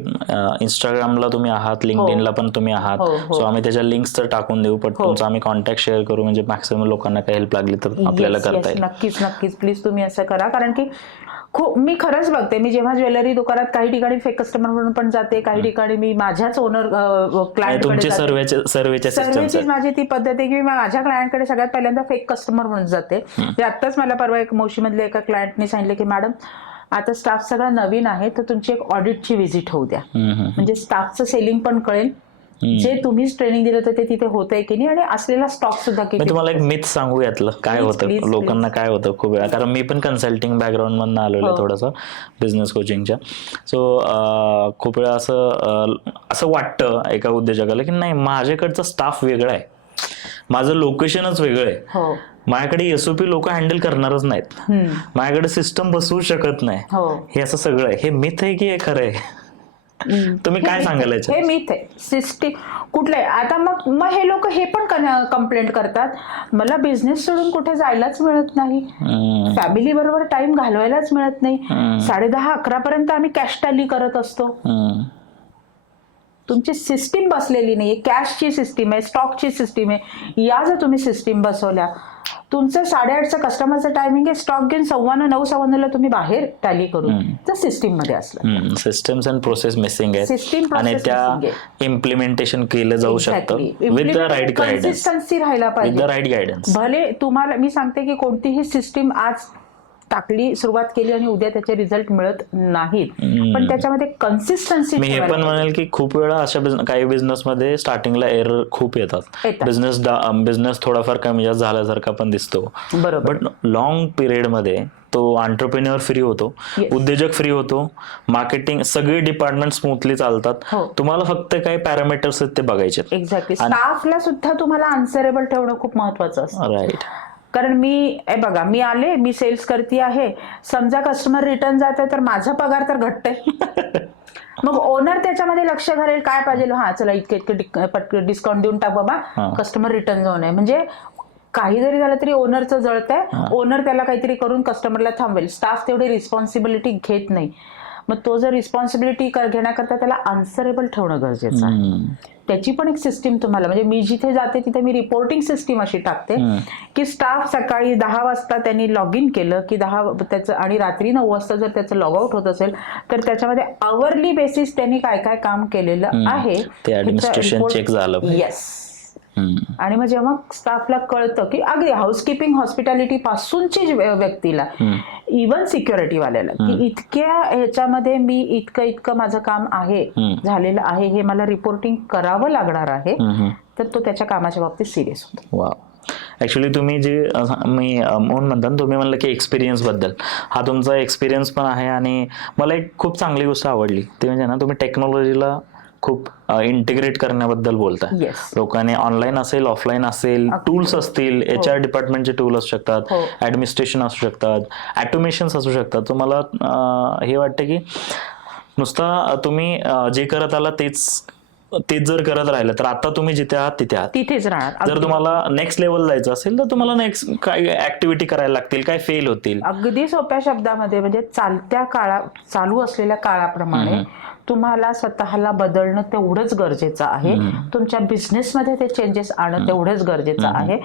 इंस्टाग्रामला तुम्ही आहात, लिंक्डइनला पण तुम्ही आहात, सो आम्ही त्याच्या लिंक्स तर टाकून देऊ, पण तुमचा आम्ही कॉन्टॅक्ट शेअर करू म्हणजे मॅक्सिमम लोकांना काही हेल्प लागली तर आपल्याला करता येईल. नक्कीच प्लीज तुम्ही असं करा. कारण की खूप मी खरंच बघते, मी जेव्हा ज्वेलरी दुकानात काही ठिकाणी फेक कस्टमर म्हणून पण जाते, काही ठिकाणी मी माझ्याच ओनर क्लायंटकडे सर्वेची माझी ती पद्धत आहे की मी माझ्या क्लायंटकडे सगळ्यात पहिल्यांदा फेक कस्टमर म्हणून जाते. आत्ताच मला परवा एक मोशी मधल्या एका क्लायंटने सांगितलं की मॅडम आता स्टाफ सगळा नवीन आहे, तर तुमची एक ऑडिटची व्हिजिट होऊ द्या. म्हणजे स्टाफचं सेलिंग पण कळेल, जे तुम्हीच ट्रेनिंग दिलं होतं ते तिथे होतंय की नाही, आणि असलेला स्टॉक सुद्धा मी किती. तुम्हाला एक मिथ सांगू यातलं काय होतं, लोकांना काय होतं खूप वेळा, कारण मी पण कन्सल्टिंग बॅकग्राऊंड मधून आलेलो आहे थोडंसं बिझनेस कोचिंगच्या. सो खूप वेळा असं वाटतं एका उद्योजकाला की नाही माझ्याकडचा स्टाफ वेगळा आहे, माझं लोकेशनच वेगळं आहे, हो माझ्याकडे एसओपी लोक हँडल करणारच नाहीत, माझ्याकडे सिस्टम बसवू शकत नाही, हो हे असं सगळं आहे. हे मिथ आहे की हे खरं आहे? तुम्ही काय सांगाल याच्यात? हे मिथ आहे. सिस्टीम कुठलं आहे आता? मग हे लोक हे पण कंप्लेंट करतात, मला बिझनेस सोडून कुठे जायलाच मिळत नाही, फॅमिली बरोबर टाइम घालवायलाच मिळत नाही, 10:30-11 पर्यंत आम्ही कॅश टॅली करत असतो. तुमची सिस्टीम बसलेली नाहीये. कॅशची सिस्टीम आहे, स्टॉकची सिस्टीम आहे. या जर तुम्ही सिस्टीम बसवल्या, तुमचं 8:30चं कस्टमरचं टायमिंग आहे, स्टॉक घेऊन 9:15 तुम्ही बाहेर टॅली करून जर सिस्टीम मध्ये असलं. सिस्टम्स अँड प्रोसेस मिसिंग आहे सिस्टीम आणि त्या इम्प्लिमेंटेशन केलं जाऊ शकतं with the right guidance, consistency राहायला विथ पाहिजे. The right guidance. भले तुम्हाला मी सांगते की कोणतीही सिस्टीम आज टाकली, सुरुवात केली आणि उद्या त्याचे रिझल्ट मिळत नाहीत, पण त्याच्यामध्ये कन्सिस्टन्सी. मी हे पण म्हणेल की खूप वेळा अशा काही बिझनेस मध्ये स्टार्टिंगला एरर खूप येतात. बिझनेस थोडाफार कमी जास्त झाल्यासारखा पण दिसतो, बरोबर. बट लॉंग पिरियड मध्ये तो एंटरप्रेन्युअर फ्री होतो, उद्योजक फ्री होतो, मार्केटिंग सगळे डिपार्टमेंट स्मूथली चालतात. तुम्हाला फक्त काही पॅरामीटर्स आहेत ते बघायचे. एक्झॅक्टली. स्टाफला सुद्धा तुम्हाला आन्सरेबल ठेवणं खूप महत्वाचं असतं. राईट. कारण बघा, मी आले, मी सेल्स करते आहे, समजा कस्टमर रिटर्न जात आहे तर माझा पगार तर घटतंय. मग ओनर त्याच्यामध्ये लक्ष घालेल, काय पाहिजे, हा चला इतके डिस्काउंट देऊन टाक बाबा, कस्टमर रिटर्न जाऊ नये. म्हणजे काही जरी झालं तरी ओनरचं जळतंय, ओनर त्याला काहीतरी करून कस्टमरला थांबवेल. स्टाफ तेवढी रिस्पॉन्सिबिलिटी घेत नाही. मग तो जर रिस्पॉन्सिबिलिटी घेण्याकरता त्याला आन्सरेबल ठेवणं गरजेचं आहे. त्याची पण एक सिस्टीम तुम्हाला, म्हणजे मी जिथे जाते तिथे मी रिपोर्टिंग सिस्टीम अशी टाकते की स्टाफ सकाळी 10 वाजता त्यांनी लॉग इन केलं की 10 त्याचं, आणि रात्री 9 वाजता जर त्याचं लॉग आउट होत असेल तर त्याच्यामध्ये आवरली बेसिस त्यांनी काय काय काम केलेलं आहे ते ऍडमिनिस्ट्रेशन चेक झालं. येस. आणि मग जेव्हा स्टाफला कळतं की अगदी हाऊसकीपिंग हॉस्पिटॅलिटी पासूनची व्यक्तीला, इव्हन सिक्युरिटी वाल्याला, की इतक्या ह्याच्यामध्ये मी इतकं माझं काम आहे, झालेलं आहे, हे मला रिपोर्टिंग करावं लागणार आहे, तर तो त्याच्या कामाच्या बाबतीत सिरियस होतो. वा. ऍक्च्युली तुम्ही जे मी म्हणून म्हणतात, तुम्ही म्हणलं की एक्सपिरियन्स बद्दल, हा तुमचा एक्सपिरियन्स पण आहे. आणि मला एक खूप चांगली गोष्ट आवडली ते म्हणजे ना, तुम्ही टेक्नॉलॉजीला खूप इंटिग्रेट करण्याबद्दल बोलताय. लोकांनी ऑनलाईन असेल, ऑफलाईन असेल, टूल्स असतील, HR डिपार्टमेंटचे टूल असू शकतात, ऍडमिनिस्ट्रेशन असू शकतात, ऑटोमेशन्स असू शकतात. तुम्हाला हे वाटतं की नुसतं तुम्ही जे करत आला तेच जर करत राहिलं तर आता तुम्ही जिथे आहात तिथेच राहणार. जर तुम्हाला नेक्स्ट लेवल जायचं असेल तर तुम्हाला नेक्स्ट काय ऍक्टिव्हिटी करायला लागतील, काय फेल होतील. अगदी सोप्या शब्दामध्ये म्हणजे चालू असलेल्या काळाप्रमाणे तुम्हाला स्वतःला बदलणं तेवढंच गरजेचं आहे. तुमच्या बिझनेसमध्ये ते चेंजेस आणणं तेवढंच गरजेचं आहे.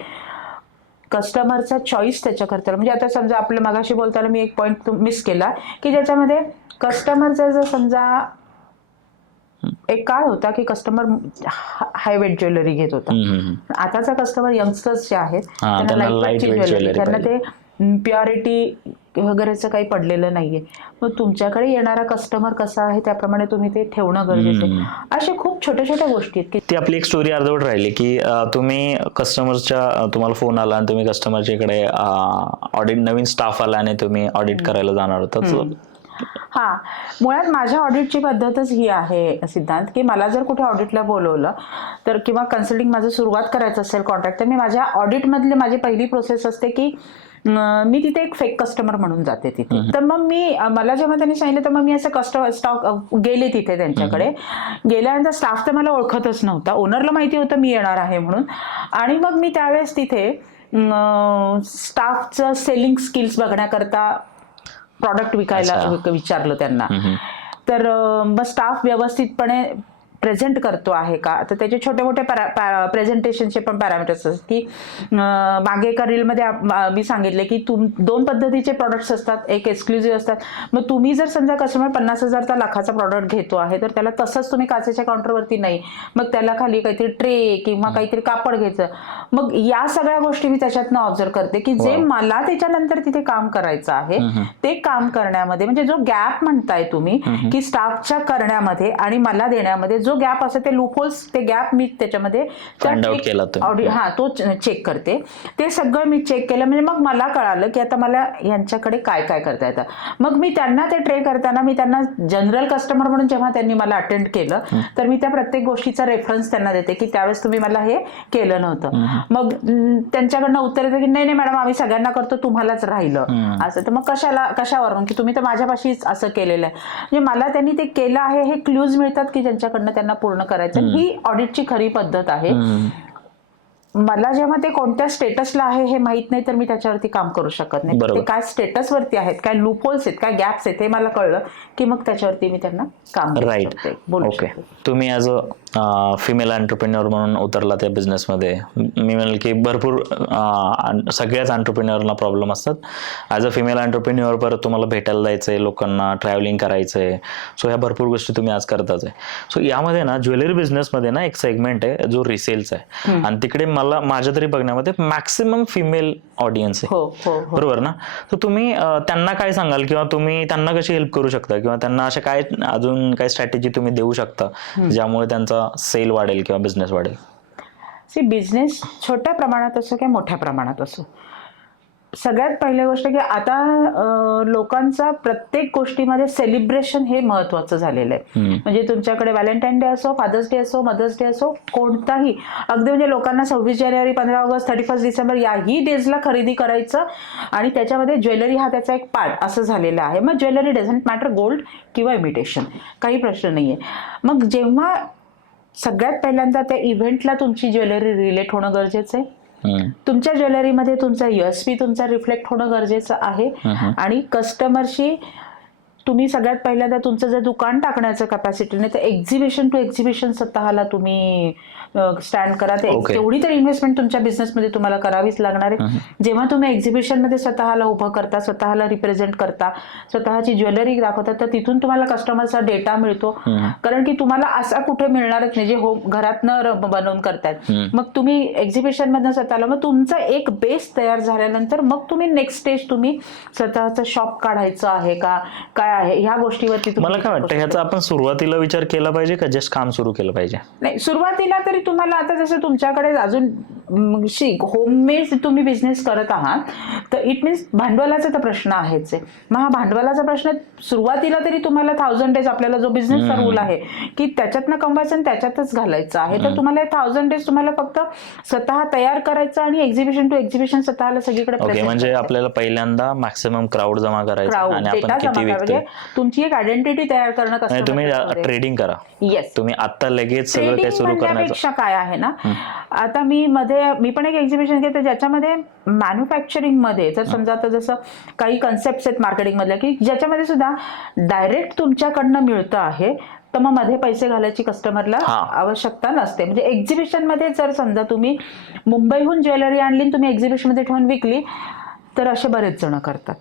कस्टमरचा चॉईस त्याच्याकरता, म्हणजे आता समजा आपलं मगाशी बोलताना मी एक पॉईंट मिस केला की ज्याच्यामध्ये कस्टमरचा जर समजा एक काळ होता की कस्टमर हाय वेट ज्वेलरी घेत होता, आताचा कस्टमर यंगस्टर्स जे आहेत त्यांना लाईट वेट ज्वेलरी, त्यांना ते प्युरिटी वगैरेचं काही पडलेलं नाहीये. मग तुमच्याकडे येणारा कस्टमर कसा आहे त्याप्रमाणे तुम्ही ते ठेवणं गरजेचं आहे. अशा खूप छोट्या छोट्या गोष्टी आहेत की ती आपली एक स्टोरी अर्धवट राहिली की तुम्ही तुम्हाला फोन आला आणि तुम्ही कस्टमरच्या इकडे ऑडिट, नवीन स्टाफ आला आणि तुम्ही ऑडिट करायला जाणार होता. हा, मुळात माझ्या ऑडिटची पद्धतच ही आहे सिद्धांत, की मला जर कुठे ऑडिटला बोलवलं तर किंवा कन्सल्टिंग माझं सुरुवात करायचं असेल कॉन्ट्रॅक्ट, तर मी माझ्या ऑडिटमधली माझी पहिली प्रोसेस असते की मी तिथे एक फेक कस्टमर म्हणून जाते तिथे. तर मग मला जेव्हा त्यांनी सांगितलं तर मग मी असं स्टॉक गेले तिथे. त्यांच्याकडे गेल्यानंतर स्टाफ तर मला ओळखतच नव्हता, ओनरला माहिती होतं मी येणार आहे म्हणून. आणि मग मी त्यावेळेस तिथे स्टाफचं सेलिंग स्किल्स बघण्याकरता प्रॉडक्ट विकायला विचारलं त्यांना. तर मग स्टाफ व्यवस्थितपणे प्रेझेंट करतो आहे का, तर त्याचे छोटे मोठे प्रेझेंटेशनचे पण पॅरामीटर्स असतात की मागे एका रीलमध्ये मी सांगितले की 2 पद्धतीचे प्रॉडक्ट्स असतात, एक एक्सक्लुझिव्ह असतात. मग तुम्ही जर समजा कस्टमर 50,000चा लाखाचा प्रॉडक्ट घेतो आहे तर त्याला तसंच तुम्ही काचेच्या काउंटरवरती नाही, मग त्याला खाली काहीतरी ट्रे किंवा काहीतरी कापड घ्यायचं. मग या सगळ्या गोष्टी मी त्याच्यातनं ऑब्झर्व करते की जे मला त्याच्यानंतर तिथे काम करायचं आहे ते काम करण्यामध्ये, म्हणजे जो गॅप म्हणताय तुम्ही की स्टाफच्या करण्यामध्ये आणि मला देण्यामध्ये जो गॅप असतो ते लूपहोल्स, ते गॅप मी त्याच्यामध्ये तो चेक करते. ते सगळं मी चेक केलं म्हणजे मग मला कळालं की आता मला यांच्याकडे काय काय करता येतं. मग मी त्यांना ते ट्रे करताना मी त्यांना जनरल कस्टमर म्हणून जेव्हा त्यांनी मला अटेंड केलं तर मी त्या प्रत्येक गोष्टीचा रेफरन्स त्यांना देते की त्यावेळेस तुम्ही मला हे केलं नव्हतं. मग त्यांच्याकडनं उत्तर येतं की नाही मॅडम आम्ही सगळ्यांना करतो, तुम्हालाच राहिलं असं. तर मग कशावरून की तुम्ही तर माझ्यापाशीच असं केलेलं आहे. म्हणजे मला त्यांनी ते केलं आहे हे क्लूज मिळतात की ज्यांच्याकडनं त्यांना पूर्ण करायचं. ही ऑडिटची खरी पद्धत आहे. मला जेव्हा ते कोणत्या स्टेटसला आहे हे माहित नाही तर मी त्याच्यावरती काम करू शकत नाही. ते काय स्टेटसवरती आहेत, काय लूपहोल्स आहेत, काय गॅप्स आहेत हे मला कळलं की मग त्याच्यावरती मी त्यांना काम करू शकते. तुम्ही ॲज अ फिमेल एंटरप्रेन्योर म्हणून उतरला त्या बिझनेसमध्ये. मी म्हणेल की भरपूर सगळ्याच एंटरप्रेन्योरला प्रॉब्लेम असतात. ॲज अ फिमेल एंटरप्रेन्योर परत तुम्हाला भेटायला जायचंय, लोकांना ट्रॅव्हलिंग करायचंय. सो ह्या भरपूर गोष्टी तुम्ही आज करताच आहे. सो यामध्ये ना ज्वेलरी बिझनेसमध्ये ना एक सेगमेंट आहे जो रिसेलचा आहे आणि तिकडे माझ्या तरी बघण्यामध्ये मॅक्सिमम फिमेल ऑडियन्स आहे. बरोबर ना? तर तुम्ही त्यांना काय सांगाल किंवा तुम्ही त्यांना कशी हेल्प करू शकता किंवा त्यांना अशा काय अजून काय स्ट्रॅटेजी तुम्ही देऊ शकता ज्यामुळे त्यांचा सेल वाढेल किंवा बिझनेस वाढेल? बिझनेस छोट्या प्रमाणात असो किंवा मोठ्या प्रमाणात असो, सगळ्यात पहिली गोष्ट की आता लोकांचा प्रत्येक गोष्टीमध्ये सेलिब्रेशन हे महत्वाचं झालेलं आहे. म्हणजे तुमच्याकडे व्हॅलेंटाईन डे असो, फादर्स डे असो, मदर्स डे असो, कोणताही अगदी म्हणजे लोकांना 26 जानेवारी, 15 ऑगस्ट, 31 डिसेंबर याही डेजला खरेदी करायचं आणि त्याच्यामध्ये ज्वेलरी हा त्याचा एक पार्ट असं झालेला आहे. मग ज्वेलरी डझंट मॅटर गोल्ड किंवा इमिटेशन, काही प्रश्न नाहीये. मग जेव्हा सगळ्यात पहिल्यांदा त्या इव्हेंटला तुमची ज्वेलरी रिलेट होणं गरजेचं आहे. तुमच्या ज्वेलरीमध्ये तुमचा USP तुमचा रिफ्लेक्ट होणं गरजेचं आहे आणि कस्टमरशी तुम्ही सगळ्यात पहिल्यांदा तुमचं जर दुकान टाकण्याचं कॅपॅसिटी नाही तर एक्झिबिशन टू एक्झिबिशन स्वतःला तुम्ही स्टँड करा. तेवढी तर इन्व्हेस्टमेंट तुमच्या बिझनेसमध्ये तुम्हाला करावीच लागणार आहे. जेव्हा तुम्ही एक्झिबिशनमध्ये स्वतःला उभं करता, स्वतःला रिप्रेझेंट करता, स्वतःची ज्वेलरी दाखवता तर तिथून तुम्हाला कस्टमरचा डेटा मिळतो. कारण की तुम्हाला असा कुठे मिळणारच नाही जे घरातनं बनवून करतात. मग तुम्ही एक्झिबिशन मधनं स्वतःला, मग तुमचा एक बेस तयार झाल्यानंतर मग तुम्ही नेक्स्ट स्टेज तुम्ही स्वतःचं शॉप काढायचं आहे का काय आहे ह्या गोष्टीवरती. मला काय वाटतं ह्याचा आपण सुरुवातीला विचार केला पाहिजे का जस्ट काम सुरू केलं पाहिजे? नाही, सुरुवातीला तरी तुम्हाला आता जसं तुमच्याकडे अजून होममेड तुम्ही बिझनेस करत आहात तर इट मीन्स भांडवलाचा तर प्रश्न आहेच आहे. मग हा भांडवलाचा प्रश्न सुरुवातीला तरी तुम्हाला 1000 डेज आपल्याला जो बिझनेसचा रूल आहे की त्याच्यातनं कमवायचं आणि त्याच्यातच घालायचं आहे. तर तुम्हाला 1000 डेज तुम्हाला फक्त स्वतः तयार करायचं आणि एक्झिबिशन टू एक्झिबिशन स्वतःला सगळीकडे. म्हणजे आपल्याला पहिल्यांदा मॅक्सिमम क्राऊड जमा करायचा आणि आपण किती विकतोय तुमची एक आयडेंटिटी तयार करणं. तुम्ही ट्रेडिंग करा. येस, तुम्ही आता लगेच सगळं काही सुरू करण्यापेक्षा काय आहे ना, आता मी पण एक एक्झिबिशन घेते ज्याच्यामध्ये मॅन्युफॅक्चरिंग मध्ये जर समजा आता जसं काही कन्सेप्ट आहेत मार्केटिंग मधल्या की ज्याच्यामध्ये सुद्धा डायरेक्ट तुमच्याकडनं मिळतं आहे तर मग मध्ये पैसे घालायची कस्टमरला आवश्यकता नसते. म्हणजे एक्झिबिशन मध्ये जर समजा तुम्ही मुंबईहून ज्वेलरी आणली तुम्ही एक्झिबिशन मध्ये ठेवून विकली तर असे बरेच जण करतात.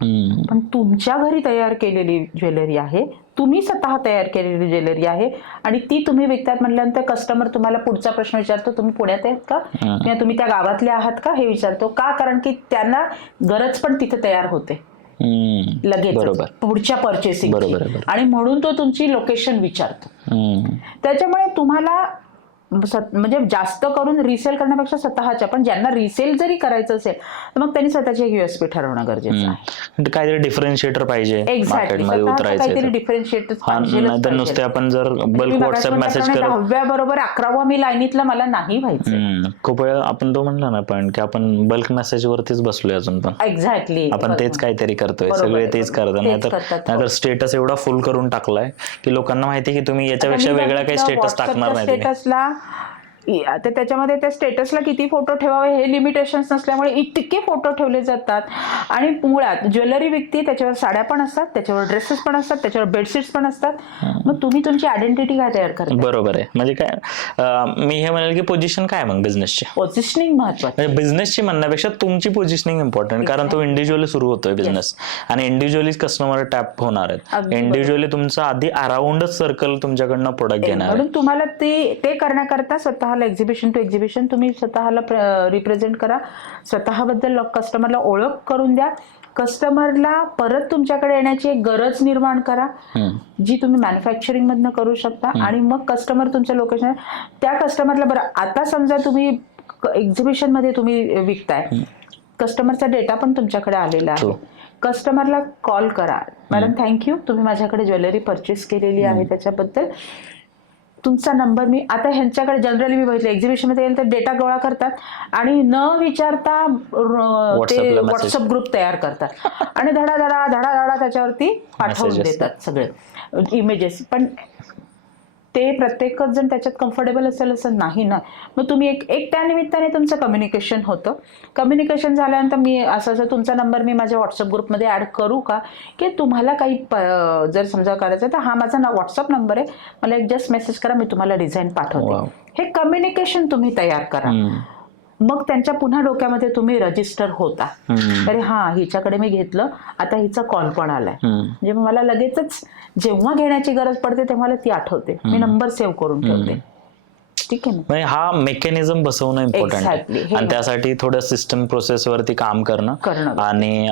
पण तुमच्या घरी तयार केलेली ज्वेलरी आहे, तुम्ही स्वतः तयार केलेली ज्वेलरी आहे आणि ती तुम्ही विकतात म्हटल्यानंतर कस्टमर तुम्हाला पुढचा प्रश्न विचारतो, तुम्ही पुण्यात आहेत का किंवा तुम्ही त्या गावातले आहात का हे विचारतो. का? कारण की त्यांना गरज पण तिथे तयार होते लगेच पुढच्या परचेसिंग आणि म्हणून तो तुमची लोकेशन विचारतो. त्याच्यामुळे तुम्हाला म्हणजे जास्त करून रिसेल करण्यापेक्षा स्वतःच्या, पण ज्यांना रिसेल जरी करायचं असेल तर मग त्यांनी स्वतःची एक USP ठरवणं गरजेचं आहे. काहीतरी डिफरन्शिएटर पाहिजे मार्केटमध्ये उतरायचं, काहीतरी डिफरन्शिएटर. नुसते आपण जर बल्क व्हॉट्सअप मेसेज करत 10व्या बरोबर 11व्या मी लाईनीतला मला नाही व्हायचं. खूप वेळा आपण तो म्हणला ना पण की आपण बल्क मेसेज वरतीच बसलोय अजून पण. एक्झॅक्टली, आपण तेच काहीतरी करतोय, सगळे तेच करतात. नाहीतर स्टेटस एवढा फुल करून टाकलाय की लोकांना माहिती की तुम्ही याच्यापेक्षा वेगळा काही स्टेटस टाकणार नाही. स्टेटसला आता त्याच्यामध्ये त्या स्टेटसला किती फोटो ठेवावे हे लिमिटेशन्स नसल्यामुळे इतके फोटो ठेवले जातात. आणि मुळात ज्वेलरी विकते, त्याच्यावर साड्या पण असतात, त्याच्यावर ड्रेसेस पण असतात, त्याच्यावर बेडशीट्स पण असतात. मग तुम्ही तुमची आयडेंटिटी काय तयार करता? बरोबर आहे. म्हणजे काय मी हे म्हणेल की पोझिशन काय मग बिझनेसची, पोझिशनिंग महत्वाचं. म्हणजे बिझनेसची म्हणण्यापेक्षा तुमची पोझिशनिंग इम्पॉर्टंट, कारण तो इंडिव्हिज्युअली सुरू होतोय बिझनेस आणि इंडिव्हिज्युअली कस्टमर टॅप होणार आहेत. इंडिव्हिज्युअली तुमचं आधी अराउंडच सर्कल तुमच्याकडनं प्रोडक्ट घेणार आहे. म्हणून तुम्हाला ते करण्याकरता स्वतःला एक्झिबिशन टू एक्झिबिशन तुम्ही स्वतःला रिप्रेझेंट करा, स्वतःबद्दल कस्टमरला ओळख करून द्या, कस्टमरला परत तुमच्याकडे येण्याची एक गरज निर्माण करा जी तुम्ही मॅन्युफॅक्चरिंग मधनं करू शकता. आणि मग कस्टमर तुमच्या लोकेशन, त्या कस्टमरला बरं, आता समजा तुम्ही एक्झिबिशन मध्ये तुम्ही विकताय, कस्टमरचा डेटा पण तुमच्याकडे आलेला आहे, कस्टमरला कॉल करा, मॅडम थँक्यू तुम्ही माझ्याकडे ज्वेलरी परचेस केलेली आहे त्याच्याबद्दल तुमचा नंबर मी आता ह्यांच्याकडे जनरली मी बघितलं एक्झिबिशन मध्ये गेलं तर डेटा गोळा करतात आणि न विचारता ते व्हॉट्सअप ग्रुप तयार करतात आणि धडा त्याच्यावरती पाठवून देतात सगळे इमेजेस. पण ते प्रत्येकच जण त्याच्यात कम्फर्टेबल असेल असं नाही ना. मग तुम्ही एक त्या निमित्ताने तुमचं कम्युनिकेशन होतं. कम्युनिकेशन झाल्यानंतर मी असं तुमचा नंबर मी माझ्या व्हॉट्सअप ग्रुपमध्ये ऍड करू का, की तुम्हाला काही जर समजा करायचं तर हा माझा व्हॉट्सअप नंबर आहे, मला एक जस्ट मेसेज करा, मी तुम्हाला डिझाईन पाठवते. हे कम्युनिकेशन तुम्ही तयार करा. मग त्यांच्या पुन्हा डोक्यामध्ये तुम्ही रजिस्टर होता, अरे हा हिच्याकडे मी घेतलं, आता हिचा कॉल पण आलाय, म्हणजे मला लगेचच जेव्हा घेण्याची गरज पडते तेव्हा ती आठवते, मी नंबर सेव्ह करून ठेवते. ठीक आहे ना. हा मेकॅनिझम बसवणं इम्पॉर्टंट आहे आणि त्यासाठी थोडं सिस्टम प्रोसेस वरती काम करणं आणि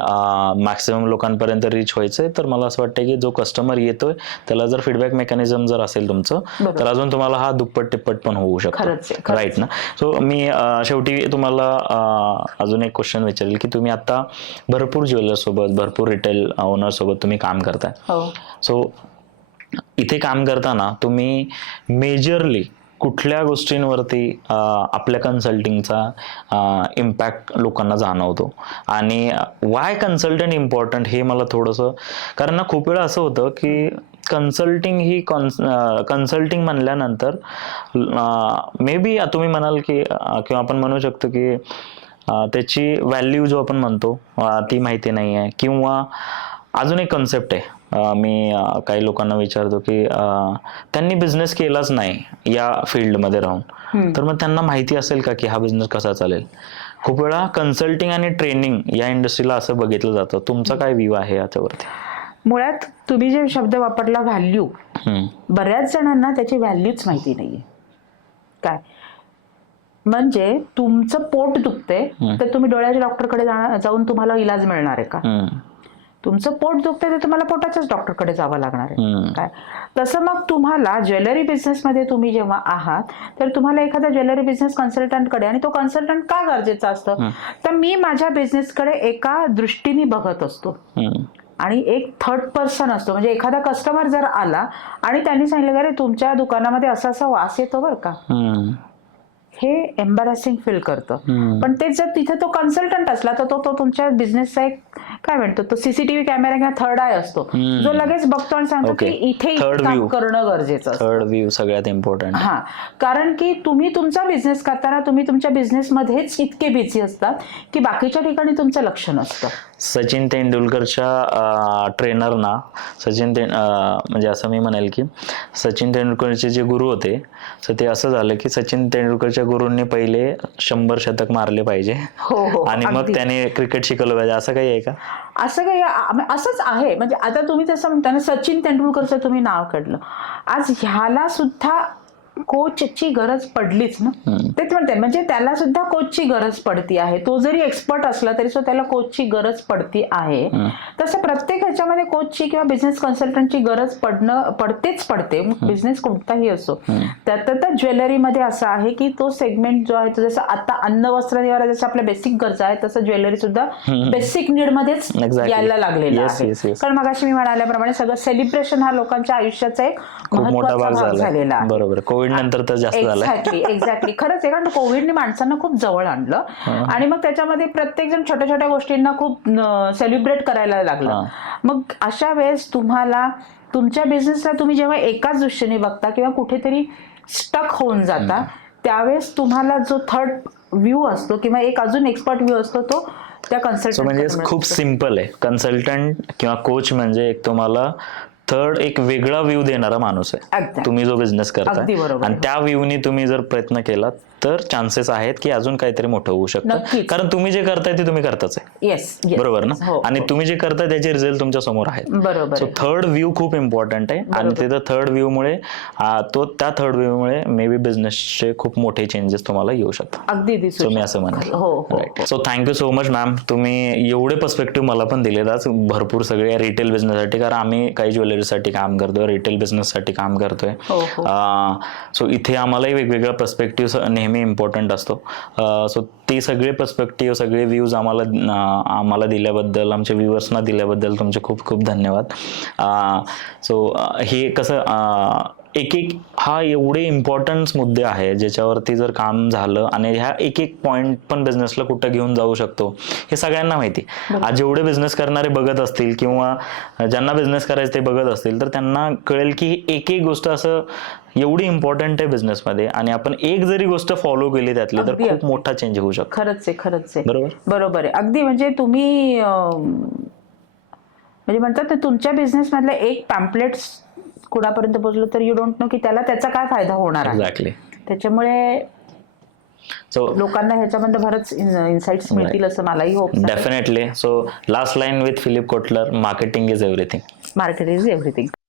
मॅक्सिमम लोकांपर्यंत रीच व्हायचंय. तर मला असं वाटतं की जो कस्टमर येतोय त्याला जर फीडबॅक मेकॅनिझम जर असेल तुमचं, तर अजून तुम्हाला हा दुप्पट टिप्पट पण होऊ शकतो. राईट ना. सो मी शेवटी तुम्हाला अजून एक क्वेश्चन विचारेल की तुम्ही आता भरपूर ज्वेलर सोबत, भरपूर रिटेल ओनर सोबत तुम्ही काम करताय. सो इथे काम करताना तुम्ही मेजरली कुठल्या गोष्टींवरती आपल्या कन्सल्टिंगचा इम्पॅक्ट लोकांना जाणवतो आणि वाय कन्सल्टंट इम्पॉर्टंट हे मला थोडंसं, कारण ना खूप वेळा असं होतं की कन्सल्टिंग ही कन्सल्टिंग म्हणल्यानंतर मे बी तुम्ही म्हणाल की किंवा आपण म्हणू शकतो की त्याची व्हॅल्यू जो आपण म्हणतो ती माहिती नाही आहे. किंवा अजून एक कन्सेप्ट आहे, मी काही लोकांना विचारतो की त्यांनी बिझनेस केलाच नाही या फील्डमध्ये राहून, तर मग त्यांना माहिती असेल का की हा बिझनेस कसा चालेल. खूप वेळा कन्सल्टिंग आणि ट्रेनिंग या इंडस्ट्रीला असं बघितलं जातं. तुमचा काय व्ह्यू आहे याच्यावरती? मुळात तुम्ही जे शब्द वापरला व्हॅल्यू, बऱ्याच जणांना त्याची व्हॅल्यूच माहिती नाहीये. काय म्हणजे तुमचं पोट दुखते तर तुम्ही डोळ्याच्या डॉक्टरकडे जाऊन तुम्हाला इलाज मिळणार आहे का? तुमचं पोट दुखतंय तर तुम्हाला पोटाच्याच डॉक्टरकडे जावं लागणार आहे काय? तसं मग तुम्हाला ज्वेलरी बिझनेसमध्ये तुम्ही जेव्हा आहात तर तुम्हाला एखादा ज्वेलरी बिझनेस कन्सल्टंटकडे, आणि तो कन्सल्टंट का गरजेचा असतं तर मी माझ्या बिझनेसकडे एका दृष्टीने बघत असतो आणि एक थर्ड पर्सन असतो. म्हणजे एखादा कस्टमर जर आला आणि त्यांनी सांगितलं अरे तुमच्या दुकानामध्ये असा असा वास येतो बरं का, हे एम्बॅरसिंग फील करतं. पण ते जर तिथे तो कन्सल्टंट असला तर तो तुमच्या बिझनेसचा एक काय म्हणतो तो सीसीटीव्ही कॅमेरा किंवा थर्ड आय असतो जो लगेच बघतो आणि सांगतो की इथे काम करणं गरजेचं असतं. थर्ड व्ह्यू सगळ्यात इम्पॉर्टंट. हा, कारण की तुम्ही तुमचा बिझनेस करताना तुम्ही तुमच्या बिझनेसमध्येच इतके बिझी असतात की बाकीच्या ठिकाणी तुमचं लक्ष नसतं. सचिन तेंडुलकरच्या ट्रेनरना म्हणजे असं मी म्हणेल की सचिन तेंडुलकरचे जे गुरु होते तर ते असं झालं की सचिन तेंडुलकरच्या गुरूंनी पहिले 100 शतक मारले पाहिजे आणि मग त्याने क्रिकेट शिकवलं पाहिजे, असं काही आहे का? असं काही असंच आहे. म्हणजे आता तुम्ही जसं म्हणता ना सचिन तेंडुलकरचं तुम्ही नाव काढलं, आज ह्याला सुद्धा कोचची गरज पडलीच ना. तेच म्हणते म्हणजे त्याला सुद्धा कोचची गरज पडती आहे. तो जरी एक्सपर्ट असला तरी सुद्धा त्याला कोचची गरज पडती आहे. तसं प्रत्येक ह्याच्यामध्ये कोचची किंवा बिझनेस कन्सल्टंटची गरज पडते. बिझनेस कोणताही असो. त्यात ज्वेलरीमध्ये असं आहे की तो सेगमेंट जो आहे तो जसं आता अन्न वस्त्र निवारा जसं आपल्या बेसिक गरजा आहे तसं ज्वेलरी सुद्धा बेसिक नीड मध्येच यायला लागलेला आहे. कारण मगाशी मी म्हणाल्याप्रमाणे सगळं सेलिब्रेशन हा लोकांच्या आयुष्याचा एक महत्त्वाचा भाग झालेला आहे. बरोबर. कोविड नंतर तर जास्त झालं. एक्झॅक्टली खरंच आहे. कारण कोविडने माणसांना खूप जवळ आणलं आणि मग त्याच्यामध्ये प्रत्येक जण छोट्या छोट्या गोष्टींना खूप सेलिब्रेट करायला लागलं. मग अशा वेळेस तुम्हाला तुमच्या बिझनेसला तुम्ही जेव्हा एकाच दृष्टीने बघता किंवा कुठेतरी स्टक होऊन जाता त्यावेळेस तुम्हाला जो थर्ड व्ह्यू असतो किंवा एक अजून एक्सपर्ट व्ह्यू असतो तो त्या सो म्हणजे कन्सल्टंट खूप सिम्पल आहे. कन्सल्टंट किंवा कोच म्हणजे एक तुम्हाला थर्ड एक वेगळा व्ह्यू देणारा माणूस आहे Exactly. तुम्ही जो बिझनेस करताय. अगदी बरोबर. आणि त्या व्ह्यूनी तुम्ही जर प्रयत्न केला तर चान्सेस आहेत की अजून काहीतरी मोठं होऊ शकतं. नक्कीच. कारण तुम्ही जे करताय ते तुम्ही करताच आहे. येस बरोबर ना. हो आणि तुम्ही जे करताय त्याचे रिझल्ट तुमच्या समोर आहेत. बरोबर सो आहे. थर्ड व्ह्यू खूप इम्पॉर्टंट आहे आणि तिथं थर्ड व्ह्यू मुळे त्या थर्ड व्ह्यू मुळे मे बी बिझनेसचे खूप मोठे चेंजेस तुम्हाला येऊ शकतात. अगदी दिसू सो मी असं म्हणेन. हो हो right. So thank you so much ma'am, तुम्ही एवढे पर्स्पेक्टिव्ह मला पण दिलेत आज भरपूर सगळे रिटेल बिझनेससाठी. कारण आम्ही काही ज्वेलरीसाठी काम करतोय, रिटेल बिझनेससाठी काम करतोय. हो, हो. सो इथे आम्हालाही वेगवेगळा पर्स्पेक्टिव्ह नेहमी इम्पॉर्टंट असतो. सो ते सगळे पर्स्पेक्टिव्ह, सगळे व्ह्यूज आम्हाला दिल्याबद्दल, आमच्या व्ह्युअर्सना दिल्याबद्दल तुमचे खूप खूप धन्यवाद. सो हे कसं एक हा एवढे इम्पॉर्टन्स मुद्दे आहे ज्याच्यावरती जर काम झालं आणि ह्या एक पॉईंट पण बिझनेसला कुठं घेऊन जाऊ शकतो हे सगळ्यांना माहिती. आज जेवढे बिझनेस करणारे बघत असतील किंवा ज्यांना बिझनेस करायचं ते बघत असतील तर त्यांना कळेल की एक गोष्ट असं एवढी इम्पॉर्टंट आहे बिझनेसमध्ये आणि आपण एक जरी गोष्ट फॉलो केली त्यातली तर खूप मोठा चेंज होऊ शकतो. खरंच आहे बरोबर. बरोबर आहे. अगदी म्हणजे तुम्ही म्हणजे म्हणतात ना तुमच्या बिझनेस मधले एक पॅम्पलेट्स कुणापर्यंत पोहोचलो तर यू डोंट नो की त्याला त्याचा काय फायदा होणार आहे. एक्झॅक्टली. त्याच्यामुळे लोकांना ह्याच्यामध्ये बरंच इन्साइट्स मिळतील असं मलाही hope. Definitely. So last line with Philip Kotler, marketing is everything. Market is everything.